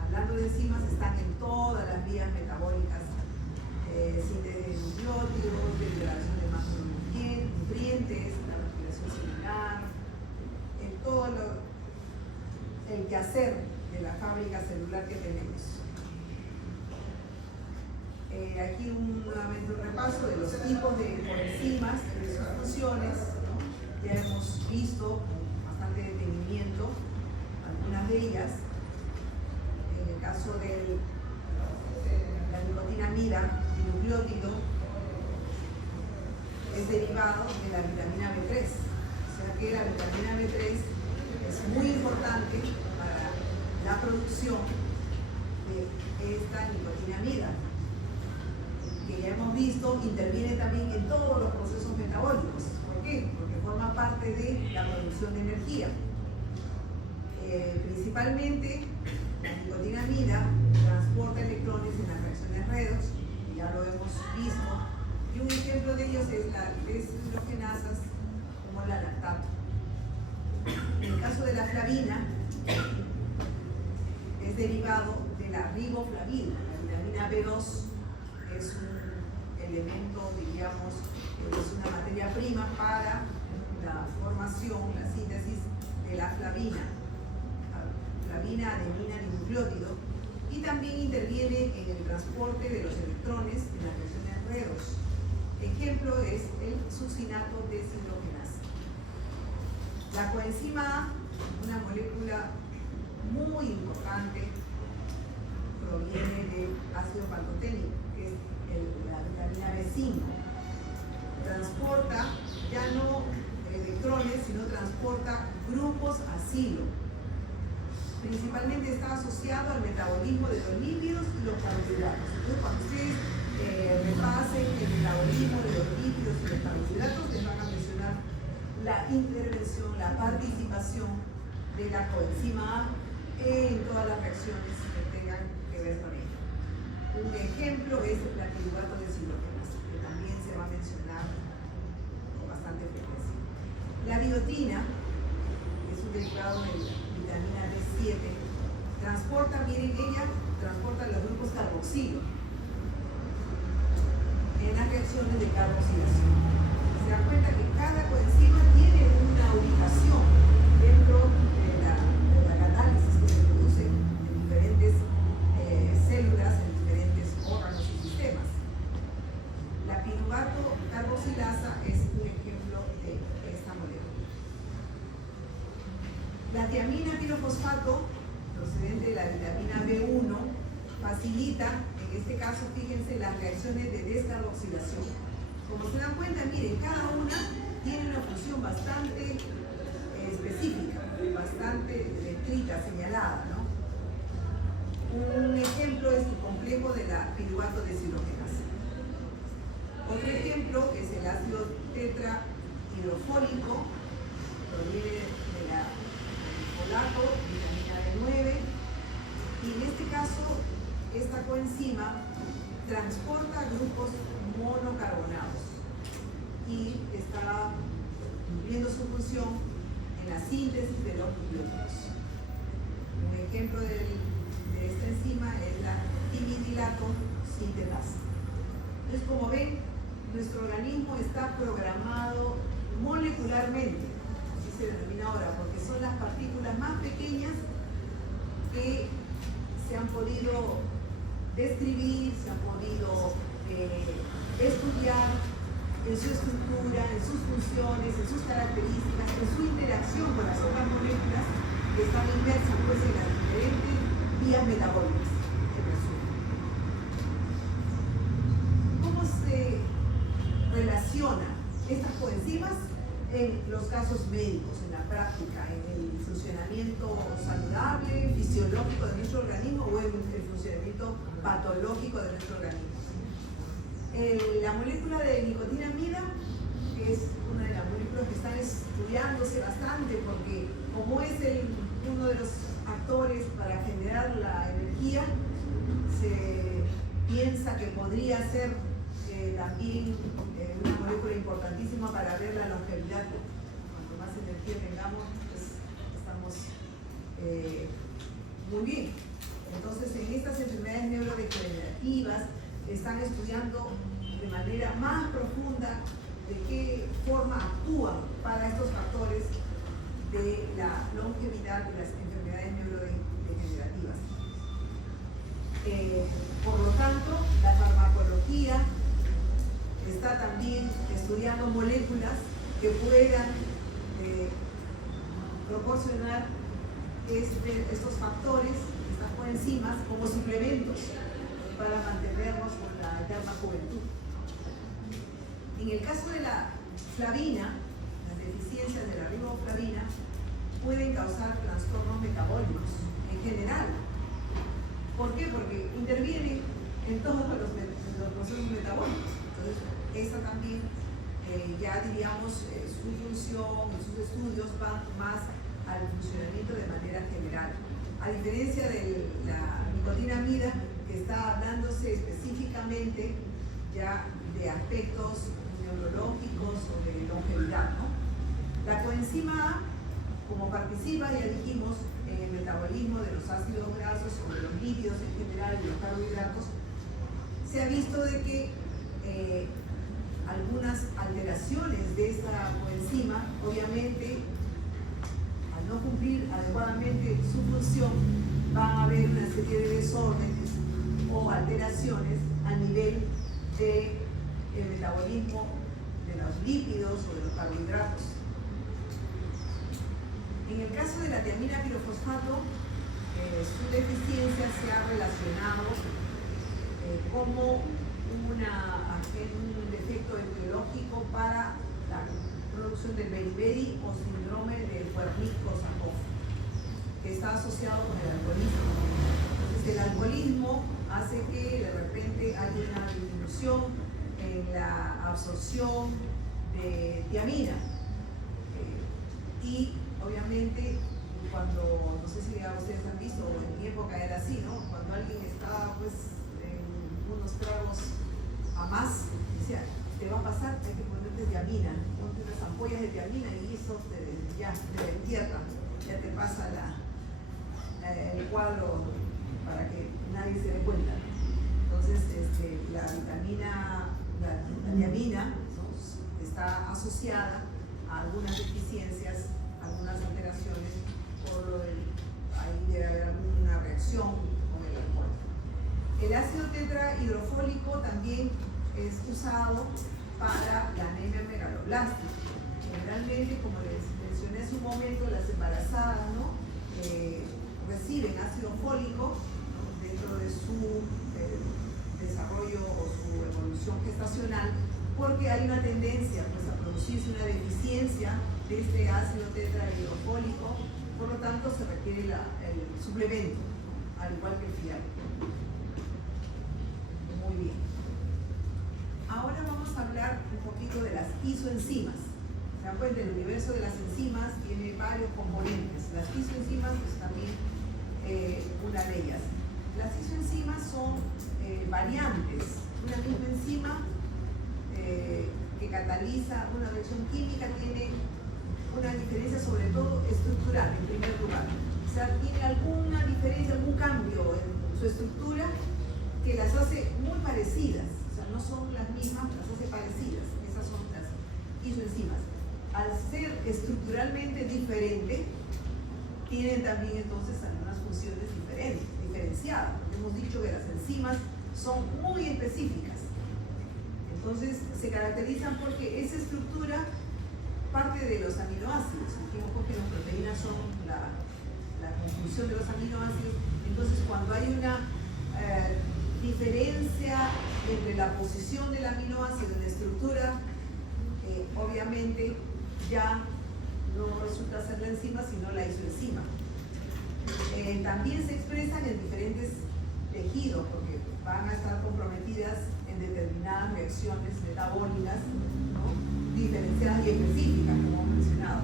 hablando de enzimas, están en todas las vías metabólicas, síntesis de nucleótidos, de liberación de macronutrientes, la respiración celular, en todo el quehacer de la fábrica celular que tenemos. Aquí nuevamente un repaso de los tipos de coenzimas, de sus funciones, ¿no? Ya hemos visto con bastante detenimiento algunas de ellas. En el caso de la nicotinamida, nucleótido, es derivado de la vitamina B3. O sea que la vitamina B3 es muy importante para la producción de esta nicotinamida, que ya hemos visto interviene también en todos los procesos metabólicos. ¿Por qué? Porque forma parte de la producción de energía. Principalmente la nicotinamida transporta electrones en las reacciones redox, ya lo hemos visto, y un ejemplo de ellos es las deshidrogenasas como la lactato. En el caso de la flavina, es derivado de la riboflavina. La vitamina B2 es un elemento, diríamos, es una materia prima para la formación, la síntesis de la flavina, adenina y nucleótido, y también interviene en el transporte de los electrones en las reacciones redox. Ejemplo es el succinato deshidrogenasa. La coenzima A, una molécula muy importante, proviene del ácido pantoténico, que es la vitamina B5. Transporta ya no electrones, sino transporta grupos acilo. Principalmente está asociado al metabolismo de los lípidos y los carbohidratos. Entonces, cuando ustedes repasen el metabolismo de los lípidos y los carbohidratos, les van a mencionar la intervención, la participación de la coenzima A en todas las reacciones que tengan que ver con ella. Un ejemplo es la piruvato deshidrogenasa, que también se va a mencionar con bastante frecuencia. La biotina, que es un derivado de vitamina B7, transporta, miren, ella transporta los grupos carboxilo en las reacciones de carboxilación. Se dan cuenta que cada coenzima tiene una ubicación dentro de la catálisis que se produce en diferentes células, en diferentes órganos y sistemas. La piruvato carboxilasa es un ejemplo de esta molécula. La tiamina pirofosfato, procedente de la vitamina B1, facilita, en este caso, fíjense, las reacciones de descarboxilación. Como se dan cuenta, miren, cada una tiene una función bastante específica, bastante descrita, señalada, ¿no? Un ejemplo es el complejo de la piruvato deshidrogenasa. Otro ejemplo es el ácido tetrahidrofólico, proviene de la folato, vitamina B9, y en este caso esta coenzima transporta grupos monocarbonados y está hierro y otros. Un ejemplo de esta enzima es la timidilato sintetasa. Entonces, como ven, nuestro organismo está programado molecularmente, así se denomina ahora, porque son las partículas más pequeñas que se han podido describir, se han podido estudiar en su estructura, en sus funciones, en sus características, en su interacción con las otras moléculas que están inmersas pues, en las diferentes vías metabólicas. ¿Cómo se relacionan estas coenzimas en los casos médicos, en la práctica, en el funcionamiento saludable, fisiológico de nuestro organismo o en el funcionamiento patológico de nuestro organismo? La molécula de nicotinamida es una de las moléculas que están estudiándose bastante porque como es uno de los actores para generar la energía, se piensa que podría ser también una molécula importantísima para ver la longevidad. Cuanto más energía tengamos, pues estamos muy bien. Entonces, en estas enfermedades neurodegenerativas están estudiando de manera más profunda de qué forma actúan para estos factores de la longevidad de las enfermedades neurodegenerativas. Por lo tanto, la farmacología está también estudiando moléculas que puedan proporcionar estos factores, estas coenzimas, como suplementos para mantenernos con la eterna juventud. En el caso de la flavina, las deficiencias de la riboflavina pueden causar trastornos metabólicos en general. ¿Por qué? Porque intervienen en todos los procesos metabólicos. Entonces, esa también, ya diríamos, su función, sus estudios van más al funcionamiento de manera general. A diferencia de la nicotinamida, que está hablándose específicamente ya de aspectos neurológicos o de longevidad, ¿no? La coenzima A, como participa, ya dijimos, en el metabolismo de los ácidos grasos o de los lípidos en general y los carbohidratos, se ha visto de que algunas alteraciones de esta coenzima, obviamente, al no cumplir adecuadamente su función, van a haber una serie de desórdenes o alteraciones a nivel del metabolismo de los lípidos o de los carbohidratos. En el caso de la tiamina pirofosfato, su deficiencia se ha relacionado como un defecto etiológico para la producción del beriberi o síndrome de Wernicke-Korsakoff, que está asociado con el alcoholismo. Entonces, el alcoholismo hace que de repente haya una disminución en la absorción de tiamina. Y obviamente, cuando, no sé si ya ustedes han visto, o en mi época era así, ¿no? Cuando alguien estaba pues en unos tragos a más, decía, te va a pasar, hay que ponerte tiamina, ponte unas ampollas de tiamina y eso ya te entierra, ya te pasa el cuadro para que nadie se dé cuenta. Entonces, la vitamina, la tiamina, ¿no? Está asociada a algunas deficiencias, algunas alteraciones, ahí debe haber alguna reacción con el alcohol. El ácido tetrahidrofólico también es usado para la anemia megaloblástica. Generalmente, como les mencioné hace un momento, las embarazadas, ¿no? Reciben ácido fólico, ¿no? Dentro de su desarrollo o su evolución gestacional, porque hay una tendencia pues, a producirse una deficiencia de este ácido tetrahidrofólico, por lo tanto se requiere el suplemento, al igual que el fiato. Muy bien. Ahora vamos a hablar un poquito de las isoenzimas. Se dan cuenta, el universo de las enzimas tiene varios componentes. Las isoenzimas, pues también una de ellas. Las isoenzimas son variantes. Una misma enzima que cataliza una reacción química tiene una diferencia sobre todo estructural en primer lugar. O sea, tiene alguna diferencia, algún cambio en su estructura que las hace muy parecidas. O sea, no son las mismas, las hace parecidas. Esas son las isoenzimas. Al ser estructuralmente diferente, tienen también entonces algunas funciones diferenciadas. Porque hemos dicho que las enzimas son muy específicas. Entonces se caracterizan porque esa estructura parte de los aminoácidos. Dijimos que las proteínas son la conjunción de los aminoácidos. Entonces cuando hay una diferencia entre la posición del aminoácido en la estructura, obviamente ya no resulta ser la enzima sino la isoenzima. También se expresan en diferentes tejidos porque van a estar comprometidas en determinadas reacciones metabólicas, ¿no? Diferenciadas y específicas, como hemos mencionado.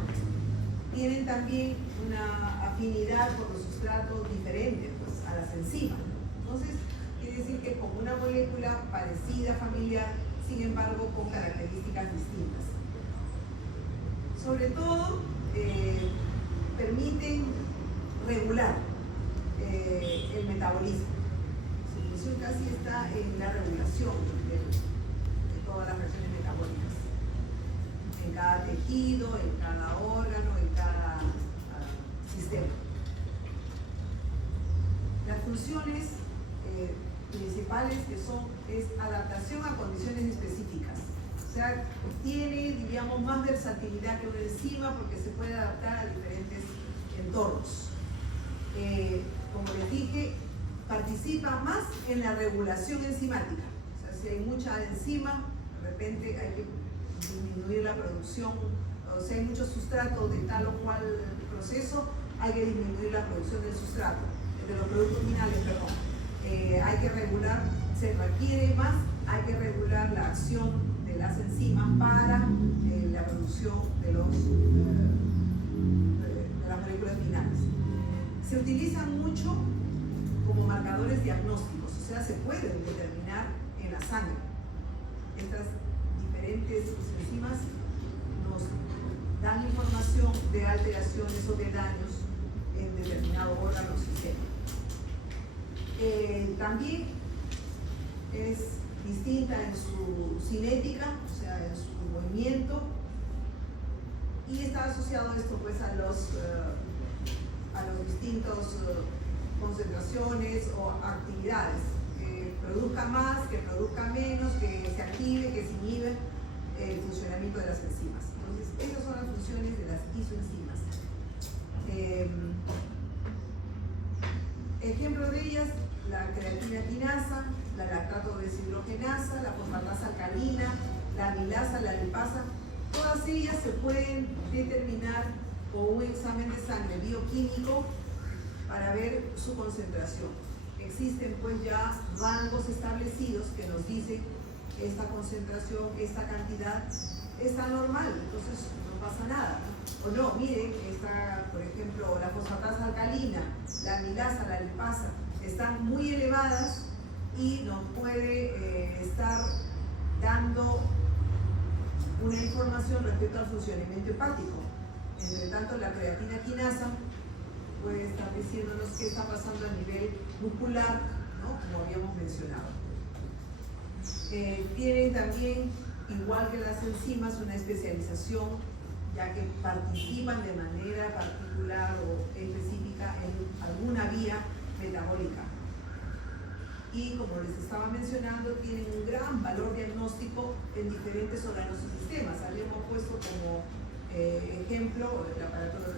Tienen también una afinidad por los sustratos diferentes pues, a las enzimas. Entonces, quiere decir que como una molécula parecida, familiar, sin embargo, con características distintas. Sobre todo, permiten regular el metabolismo. Su función casi está en la regulación de todas las reacciones metabólicas. En cada tejido, en cada órgano, en cada sistema. Las funciones principales que son es adaptación a condiciones específicas. O sea, tiene, diríamos, más versatilidad que una enzima porque se puede adaptar a diferentes entornos. Como les dije, participa más en la regulación enzimática. O sea, si hay mucha enzima, de repente hay que disminuir la producción. O sea, hay mucho sustrato de tal o cual proceso, hay que disminuir la producción del sustrato, de los productos finales, perdón. Hay que regular, se requiere más, hay que regular la acción de las enzimas para la producción de las moléculas finales. Se utilizan mucho como marcadores diagnósticos, o sea, se pueden determinar en la sangre. Estas diferentes enzimas nos dan información de alteraciones o de daños en determinado órgano o sistema. También es distinta en su cinética, o sea, en su movimiento, y está asociado esto pues a los distintos concentraciones o actividades, que produzca más, que produzca menos, que se active, que se inhibe el funcionamiento de las enzimas. Entonces, esas son las funciones de las isoenzimas. Ejemplo de ellas, la creatina quinasa, la lactato deshidrogenasa, la fosfatasa alcalina, la amilasa, la lipasa, todas ellas se pueden determinar con un examen de sangre bioquímico para ver su concentración. Existen pues ya rangos establecidos que nos dicen esta concentración, esta cantidad está normal, entonces no pasa nada, ¿no? O no, miren, está, por ejemplo, la fosfatasa alcalina, la amilasa, la lipasa, están muy elevadas y nos puede estar dando una información respecto al funcionamiento hepático. Entre tanto, la creatina quinasa puede estar diciéndonos qué está pasando a nivel muscular, ¿no? Como habíamos mencionado. Tienen también, igual que las enzimas, una especialización, ya que participan de manera particular o específica en alguna vía metabólica. Y como les estaba mencionando, tienen un gran valor diagnóstico en diferentes órganos y sistemas. Habíamos puesto como ejemplo el aparato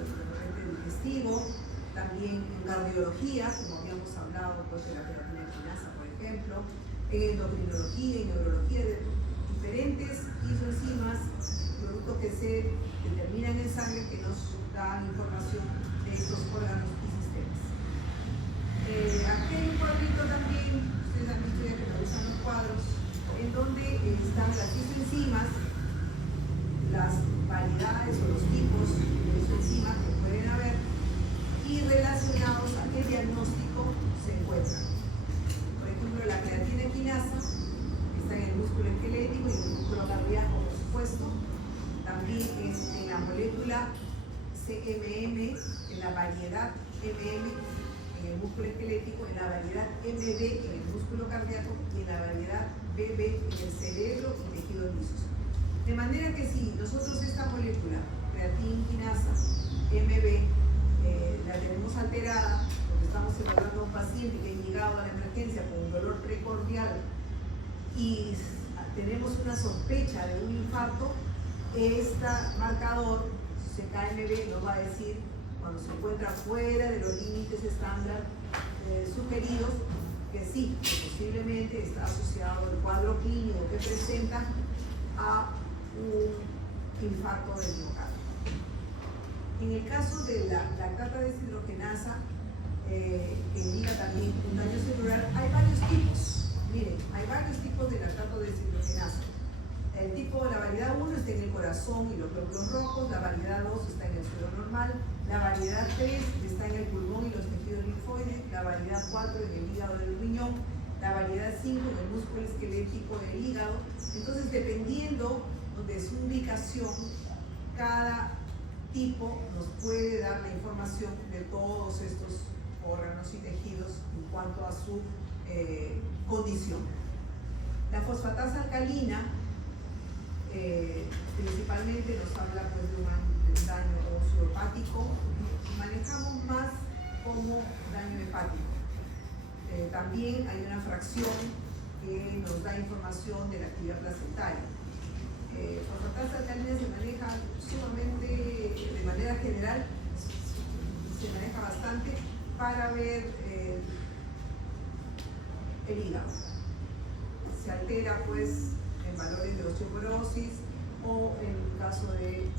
digestivo, también en cardiología, como habíamos hablado pues, de la creatina quinasa, por ejemplo, en endocrinología y neurología, de diferentes isoenzimas, productos que se determinan en sangre que nos dan información de estos órganos y sistemas. Aquí hay un cuadrito también, ustedes han visto ya que me gustan los cuadros, en donde están las isoenzimas, las variedades o los tipos de isoenzimas que pueden haber y relacionados a qué diagnóstico se encuentran. Por ejemplo, la creatina quinasa está en el músculo esquelético y en el músculo cardíaco, por supuesto. También es en la molécula CMM en la variedad MM en el músculo esquelético, en la variedad MB en el músculo cardíaco y en la variedad BB en el cerebro y tejidos lisos. De manera que si nosotros esta molécula, creatinquinasa MB, la tenemos alterada, porque estamos evaluando a un paciente que ha llegado a la emergencia con un dolor precordial y tenemos una sospecha de un infarto, este marcador CKMB nos va a decir, cuando se encuentra fuera de los límites estándar sugeridos, que sí, que posiblemente está asociado el cuadro clínico que presenta a un infarto del miocardio. En el caso de la lactata deshidrogenasa, que indica también un daño celular, hay varios tipos. Miren, hay varios tipos de lactato deshidrogenasa. El tipo de la variedad 1 está en el corazón y los glóbulos rojos, la variedad 2 está en el suelo normal, la variedad 3 está en el pulmón y los tejidos linfoides, la variedad 4 en el hígado del riñón, la variedad 5 en el músculo esquelético del hígado. Entonces, dependiendo de su ubicación, cada tipo nos puede dar la información de todos estos órganos y tejidos en cuanto a su condición. La fosfatasa alcalina principalmente nos habla pues, de un daño osteopático, manejamos más como daño hepático. También hay una fracción que nos da información de la actividad placentaria. Fosfatasa alcalina se maneja sumamente, de manera general, se maneja bastante para ver el hígado. Se altera pues en valores de osteoporosis o en el caso de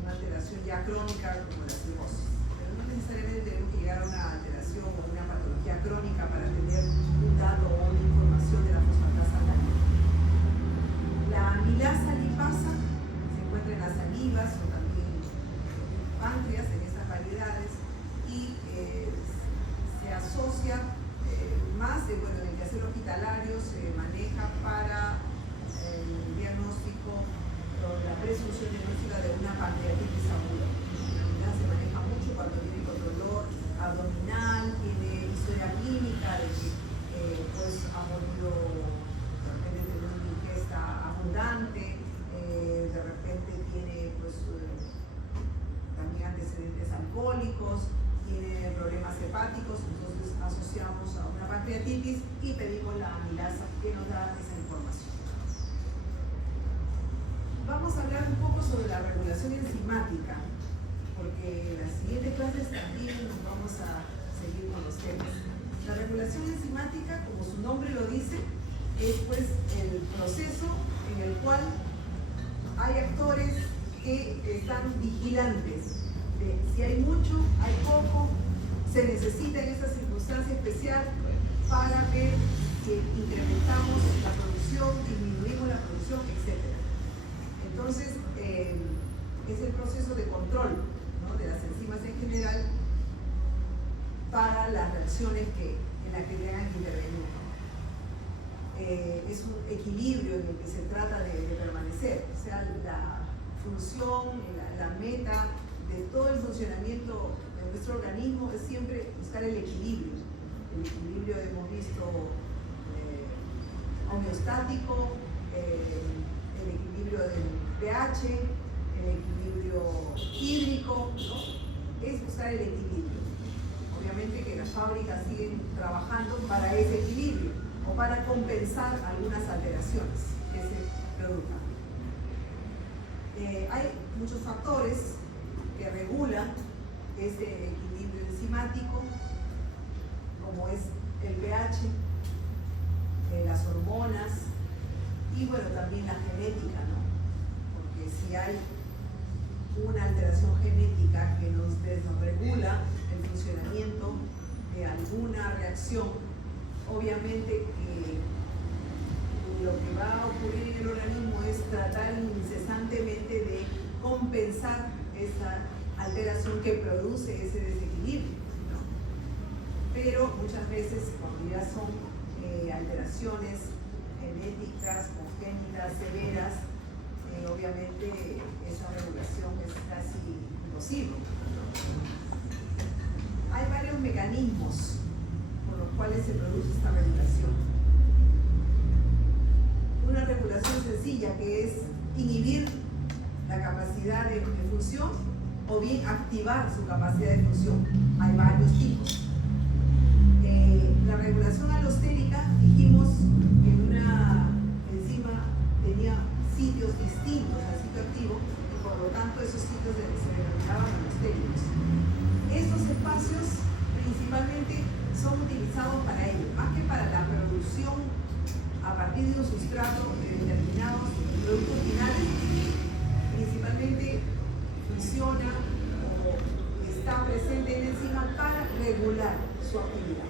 una alteración ya crónica como la cirrosis. Pero no necesariamente tenemos que llegar a una alteración o una patología crónica para tener un dato o una información de la fosfatasa alcalina. La amilasa lipasa se encuentra en las salivas o también en el páncreas, en esas variedades, y se asocia más de, bueno, en el quehacer hospitalario se maneja para el diagnóstico o la presunción diagnóstica de una pancreatitis aguda. La se maneja mucho cuando viene con dolor abdominal, tiene historia clínica de que pues ha morido de repente tiene una ingesta abundante, de repente tiene pues también antecedentes alcohólicos, tiene problemas hepáticos, entonces asociamos a una pancreatitis y pedimos la amilasa que nos da esa información. Vamos a hablar un poco sobre la regulación enzimática, porque en las siguientes clases también nos vamos a seguir con los temas. La regulación enzimática, como su nombre lo dice, es pues el proceso en el cual hay actores que están vigilantes de si hay mucho, hay poco, se necesita en esta circunstancia especial para ver si incrementamos la producción, disminuimos la producción, etc. Entonces, es el proceso de control, ¿no?, de las enzimas en general para las reacciones en las que tengan que intervenir. Es un equilibrio en el que se trata de permanecer, o sea, la función, la meta de todo el funcionamiento de nuestro organismo es siempre buscar el equilibrio. El equilibrio hemos visto homeostático, el equilibrio del pH, el equilibrio hídrico, ¿no? Es buscar el equilibrio. Obviamente que las fábricas siguen trabajando para ese equilibrio o para compensar algunas alteraciones que se produzcan. Hay muchos factores que regulan ese equilibrio enzimático, como es el pH, las hormonas y bueno, también la genética, ¿no? Porque si hay una alteración genética que nos desregula el funcionamiento de alguna reacción, obviamente que lo que va a ocurrir en el organismo es tratar incesantemente de compensar esa alteración que produce ese desequilibrio, ¿no? Pero muchas veces cuando ya son alteraciones genéticas, congénitas, severas, obviamente esa regulación es casi imposible. mecanismos por los cuales se produce esta regulación. Una regulación sencilla, que es inhibir la capacidad de función o bien activar su capacidad de función. Hay varios tipos. La regulación alostérica, dijimos que una enzima tenía sitios distintos al sitio activo y por lo tanto esos sitios se denominaban alostéricos. Estos espacios principalmente son utilizados para ello, más que para la producción a partir de un sustrato de determinados productos finales. Principalmente funciona o está presente en la enzima para regular su actividad.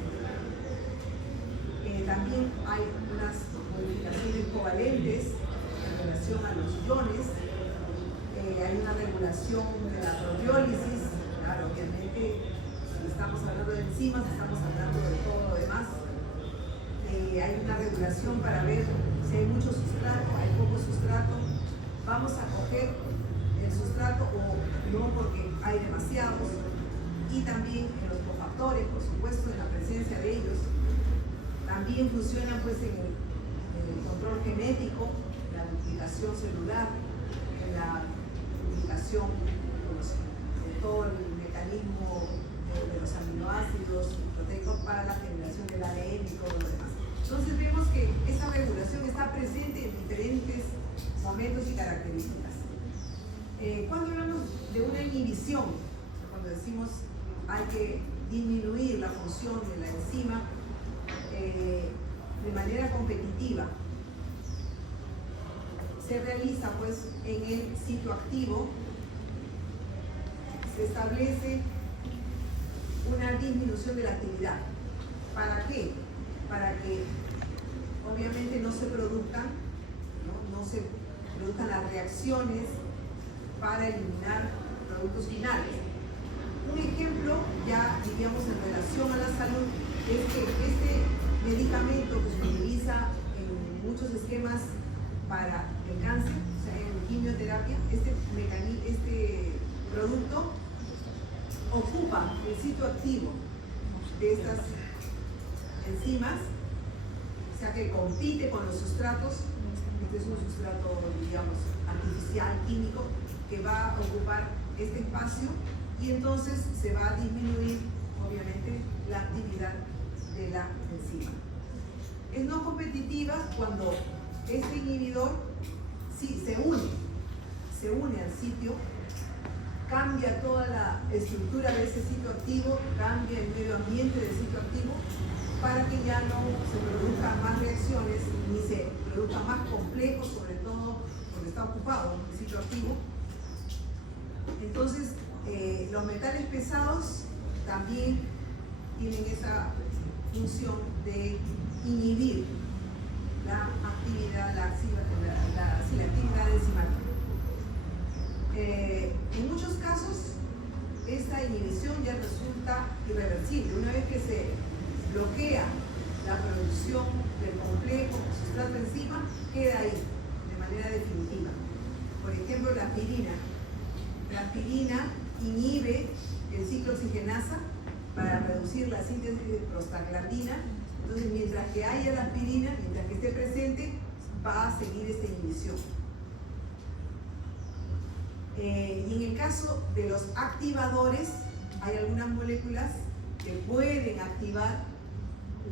También hay unas modificaciones covalentes en relación a los iones. Hay una regulación de la proteólisis. Claro, obviamente, si estamos hablando de enzimas, estamos hablando de todo lo demás. Hay una regulación para ver si hay mucho sustrato, hay poco sustrato. Vamos a coger el sustrato o no porque hay demasiados. Y también en los cofactores, por supuesto, en la presencia de ellos. También funcionan pues en el control genético, la duplicación celular, en la duplicación de todo el mecanismo de los aminoácidos proteicos para la generación del ADN y todo lo demás. Entonces vemos que esa regulación está presente en diferentes momentos y características. Cuando hablamos de una inhibición, cuando decimos hay que disminuir la función de la enzima de manera competitiva, se realiza pues en el sitio activo, se establece una disminución de la actividad. ¿Para qué? Para que obviamente no se produzcan las reacciones para eliminar productos finales. Un ejemplo, ya diríamos en relación a la salud, es que este medicamento que se utiliza en muchos esquemas para el cáncer, o sea, en quimioterapia, este producto ocupa el sitio activo de estas enzimas, o sea que compite con los sustratos. Este es un sustrato, digamos, artificial, químico, que va a ocupar este espacio y entonces se va a disminuir, obviamente, la actividad de la enzima. Es no competitiva cuando este inhibidor sí, se une al sitio, cambia toda la estructura de ese sitio activo, cambia el medio ambiente del sitio activo, para que ya no se produzcan más reacciones ni se produzca más complejo, sobre todo porque está ocupado el sitio activo. Entonces, los metales pesados también tienen esa función de inhibir la actividad, la actividad enzimática. En muchos casos, esta inhibición ya resulta irreversible. Una vez que se bloquea la producción del complejo sustrato enzima, queda ahí de manera definitiva. Por ejemplo, la aspirina. La aspirina inhibe el ciclo oxigenasa para reducir la síntesis de prostaglandina. Entonces, mientras que haya la aspirina, mientras que esté presente, va a seguir esta inhibición. Y en el caso de los activadores, hay algunas moléculas que pueden activar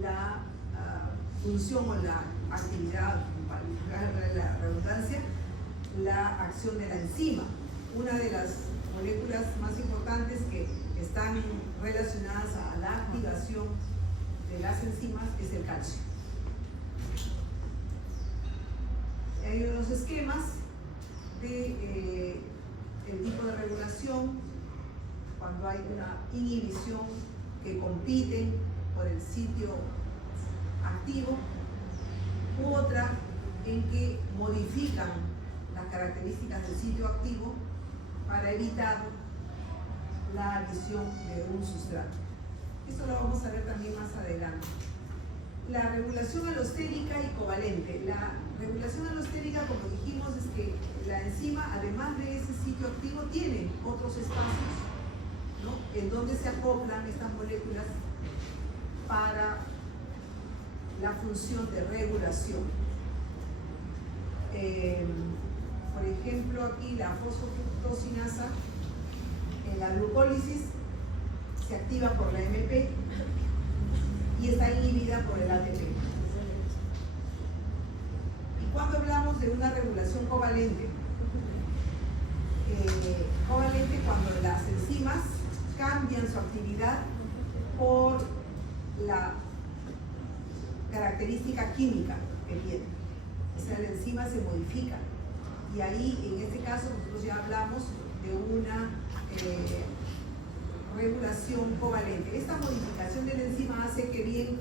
la función o la actividad, para la redundancia, la acción de la enzima. Una de las moléculas más importantes que están relacionadas a la activación de las enzimas es el calcio. Hay unos esquemas de el tipo de regulación cuando hay una inhibición que compiten por el sitio activo, u otra en que modifican las características del sitio activo para evitar la adición de un sustrato. Esto lo vamos a ver también más adelante. La regulación alostérica y covalente. La regulación alostérica, como dijimos, es que la enzima, además de ese sitio activo, tiene otros espacios, ¿no?, en donde se acoplan estas moléculas para la función de regulación. Por ejemplo, aquí la fosfofructosinasa en la glucólisis se activa por la MP y está inhibida por el ATP. Y cuando hablamos de una regulación covalente, covalente cuando las enzimas cambian su actividad por la característica química que tiene. O sea, la enzima se modifica. Y ahí, en este caso, nosotros ya hablamos de una regulación covalente. Esta modificación de la enzima hace que bien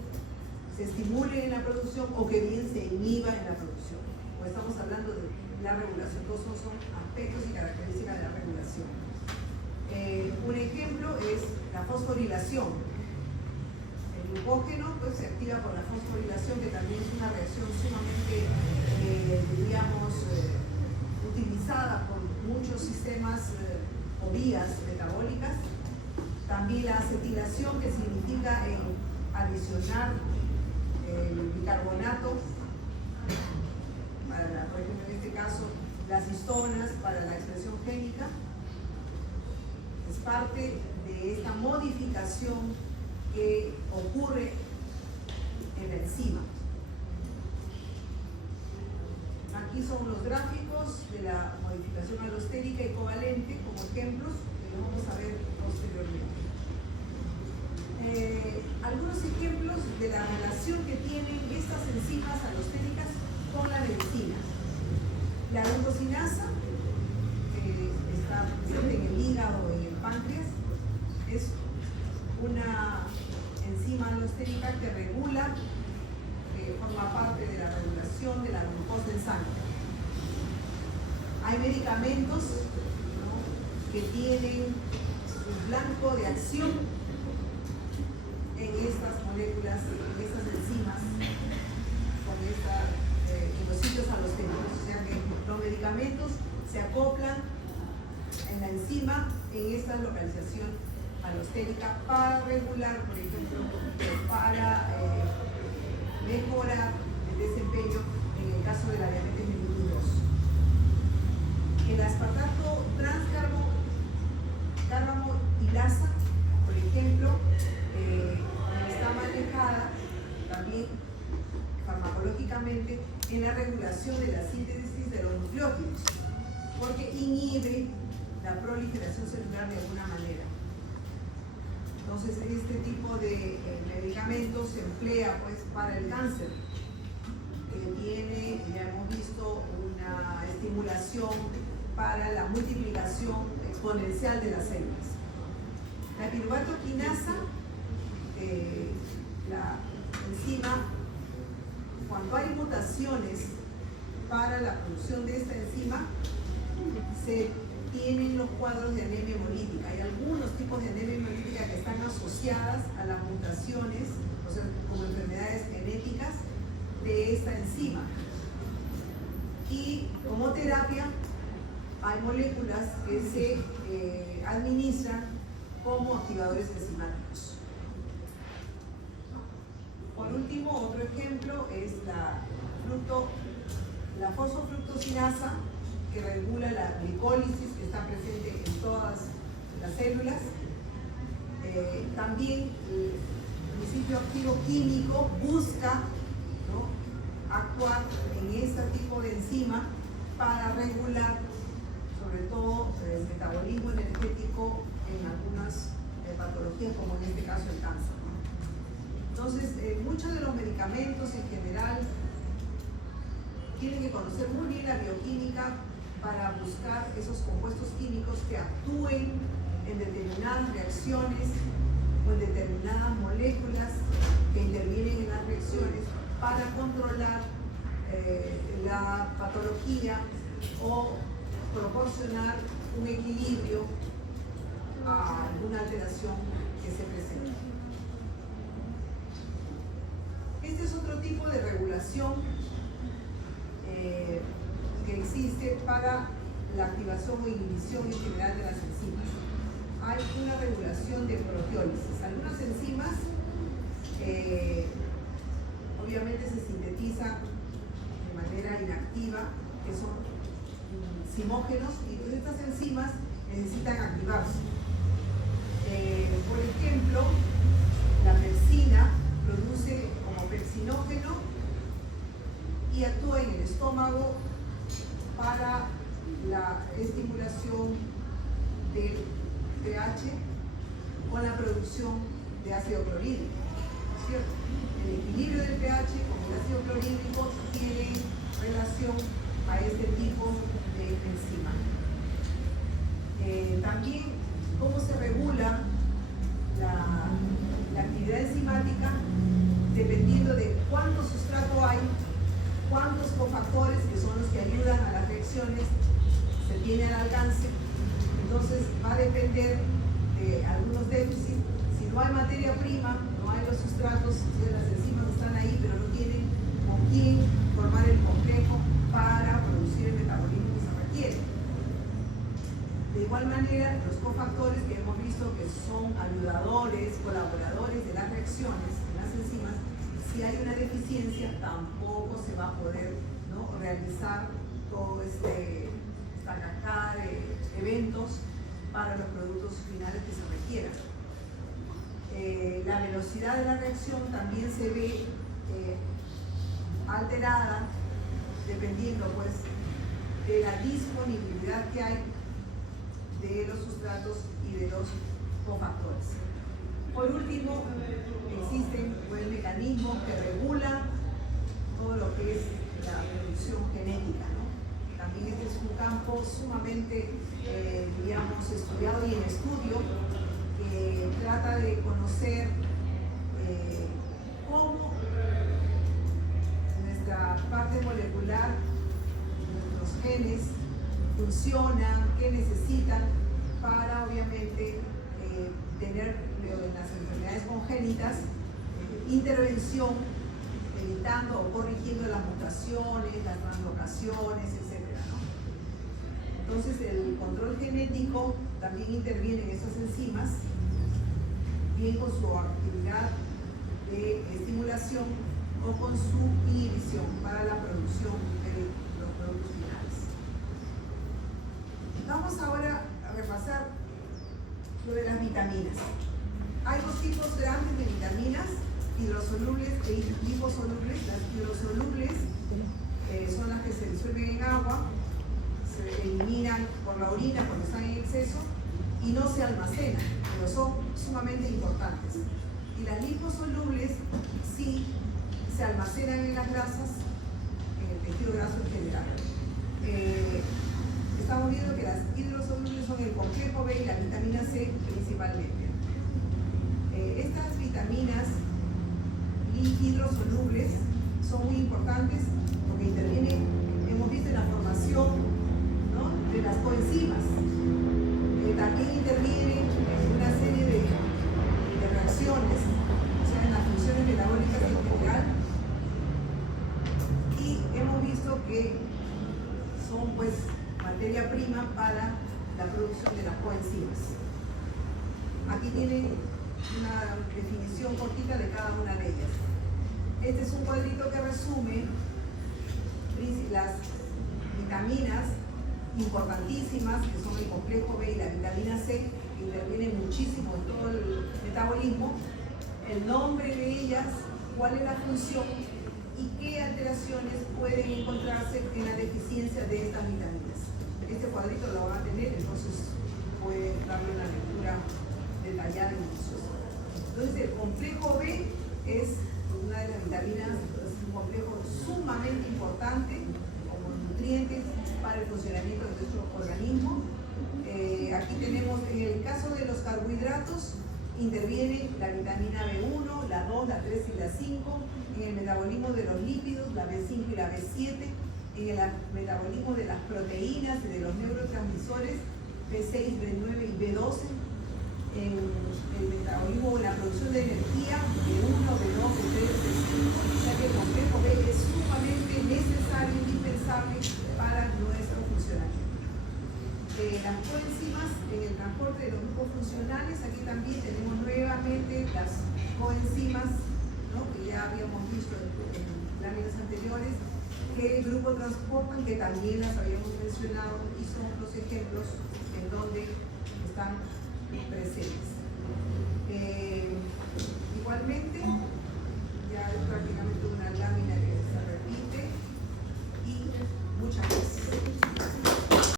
se estimule en la producción o que bien se inhiba en la producción. O estamos hablando de la regulación, todos son aspectos y características de la regulación. Un ejemplo es la fosforilación. El glucógeno pues, se activa por la fosforilación, que también es una reacción sumamente, utilizada por muchos sistemas o vías metabólicas. También la acetilación, que significa adicionar el bicarbonato, para, por ejemplo, en este caso, las histonas para la expresión génica. Es parte de esta modificación que ocurre en la enzima. Aquí son los gráficos de la modificación alostérica y covalente como ejemplos, que lo vamos a ver posteriormente. Algunos ejemplos de la relación que tienen estas enzimas alostéricas con la medicina. La glucosinasa, que está presente en el hígado y en el páncreas, es una enzima alostérica que regula, forma parte de la regulación de la glucosa en sangre. Hay medicamentos, ¿no?, que tienen un blanco de acción en estas moléculas, en estas enzimas, en los sitios alostéricos. O sea que los medicamentos se acoplan en la enzima en esta localización alostérica para regular, por ejemplo, para mejorar el desempeño en el caso de la diabetes mellitus 2. El aspartato transcarbotilasa, por ejemplo, está manejada también farmacológicamente en la regulación de la síntesis de los nucleótidos, porque inhibe la proliferación celular de alguna manera. Entonces, este tipo de medicamentos se emplea pues, para el cáncer, que tiene, ya hemos visto, una estimulación para la multiplicación exponencial de las células. La piruvato quinasa, la enzima, cuando hay mutaciones para la producción de esta enzima, se tienen los cuadros de anemia hemolítica. Hay algunos tipos de anemia hemolítica que están asociadas a las mutaciones, o sea, como enfermedades genéticas de esta enzima. Y como terapia, hay moléculas que se administran como activadores enzimáticos. Por último, otro ejemplo es la fosfofructosinasa, que regula la glicólisis, que está presente en todas las células. También el principio activo químico busca, ¿no?, actuar en este tipo de enzima para regular, sobre todo, el metabolismo energético en algunas patologías, como en este caso el cáncer, ¿no? Entonces, muchos de los medicamentos en general tienen que conocer muy bien la bioquímica para buscar esos compuestos químicos que actúen en determinadas reacciones o en determinadas moléculas que intervienen en las reacciones para controlar la patología o proporcionar un equilibrio a alguna alteración que se presente. Este es otro tipo de regulación que existe para la activación o inhibición en general de las enzimas. Hay una regulación de proteólisis. Algunas enzimas obviamente se sintetizan de manera inactiva, que son zimógenos, y pues estas enzimas necesitan activarse. Por ejemplo, la pepsina produce como pepsinógeno y actúa en el estómago para la estimulación del pH con la producción de ácido clorhídrico, ¿cierto? El equilibrio del pH con el ácido clorhídrico tiene relación a este tipo de enzima. También cómo se regula la actividad enzimática dependiendo de cuánto sustrato hay, cuántos cofactores, que son los que ayudan a las reacciones, se tiene al alcance. Entonces va a depender de algunos déficits. Si no hay materia prima, no hay los sustratos, las enzimas están ahí, pero no tienen con quién formar el complejo para producir el metabolismo que se requiere. De igual manera, los cofactores que hemos visto que son ayudadores, colaboradores de las reacciones, de las enzimas, si hay una deficiencia, tampoco se va a poder, ¿no?, realizar todo esta cascada de eventos para los productos finales que se requieran. La velocidad de la reacción también se ve alterada dependiendo, pues, de la disponibilidad que hay de los sustratos y de los cofactores. Por último, existen mecanismos que regulan todo lo que es la producción genética, ¿no? También este es un campo sumamente, digamos, estudiado y en estudio, que trata de conocer cómo nuestra parte molecular, nuestros genes, funcionan, qué necesitan para, obviamente, tener en las enfermedades congénitas intervención, evitando o corrigiendo las mutaciones, las translocaciones, etc., ¿no? Entonces, el control genético también interviene en esas enzimas, bien con su actividad de estimulación o con su inhibición para la producción de los productos finales. Vamos ahora a repasar lo de las vitaminas. Hay dos tipos grandes de vitaminas, hidrosolubles e liposolubles. Las hidrosolubles son las que se disuelven en agua, se eliminan por la orina cuando están en exceso y no se almacenan, pero son sumamente importantes. Y las liposolubles sí se almacenan en las grasas, en el tejido graso en general. Estamos viendo que las hidrosolubles son el complejo B y la vitamina C principalmente. Estas vitaminas hidrosolubles son muy importantes porque intervienen, hemos visto, en la formación, ¿no?, de las coenzimas. También intervienen en una serie de reacciones, o sea, en las funciones metabólicas en general. Y hemos visto que son, pues, materia prima para la producción de las coenzimas. Aquí tienen una definición cortita de cada una de ellas. Este es un cuadrito que resume las vitaminas importantísimas, que son el complejo B y la vitamina C, que intervienen muchísimo en todo el metabolismo, el nombre de ellas, cuál es la función y qué alteraciones pueden encontrarse en la deficiencia de estas vitaminas. Este cuadrito lo van a tener, entonces pueden darle una lectura detallada y minuciosa. Entonces, el complejo B es una de las vitaminas, es un complejo sumamente importante como nutrientes para el funcionamiento de nuestro organismo. Aquí tenemos, en el caso de los carbohidratos, interviene la vitamina B1, la 2, la 3 y la 5, en el metabolismo de los lípidos, la B5 y la B7, en el metabolismo de las proteínas y de los neurotransmisores, B6, B9 y B12, en el metabolismo, la producción de energía, B1, B2, B3, B5, o sea que el complejo B es sumamente necesario, indispensable para nuestro funcionamiento. Las coenzimas en el transporte de los grupos funcionales, aquí también tenemos nuevamente las coenzimas ¿no? Que ya habíamos visto en láminas anteriores, que el Grupo Transportan, que también las habíamos mencionado, y son los ejemplos en donde están presentes. Igualmente, ya es prácticamente una lámina que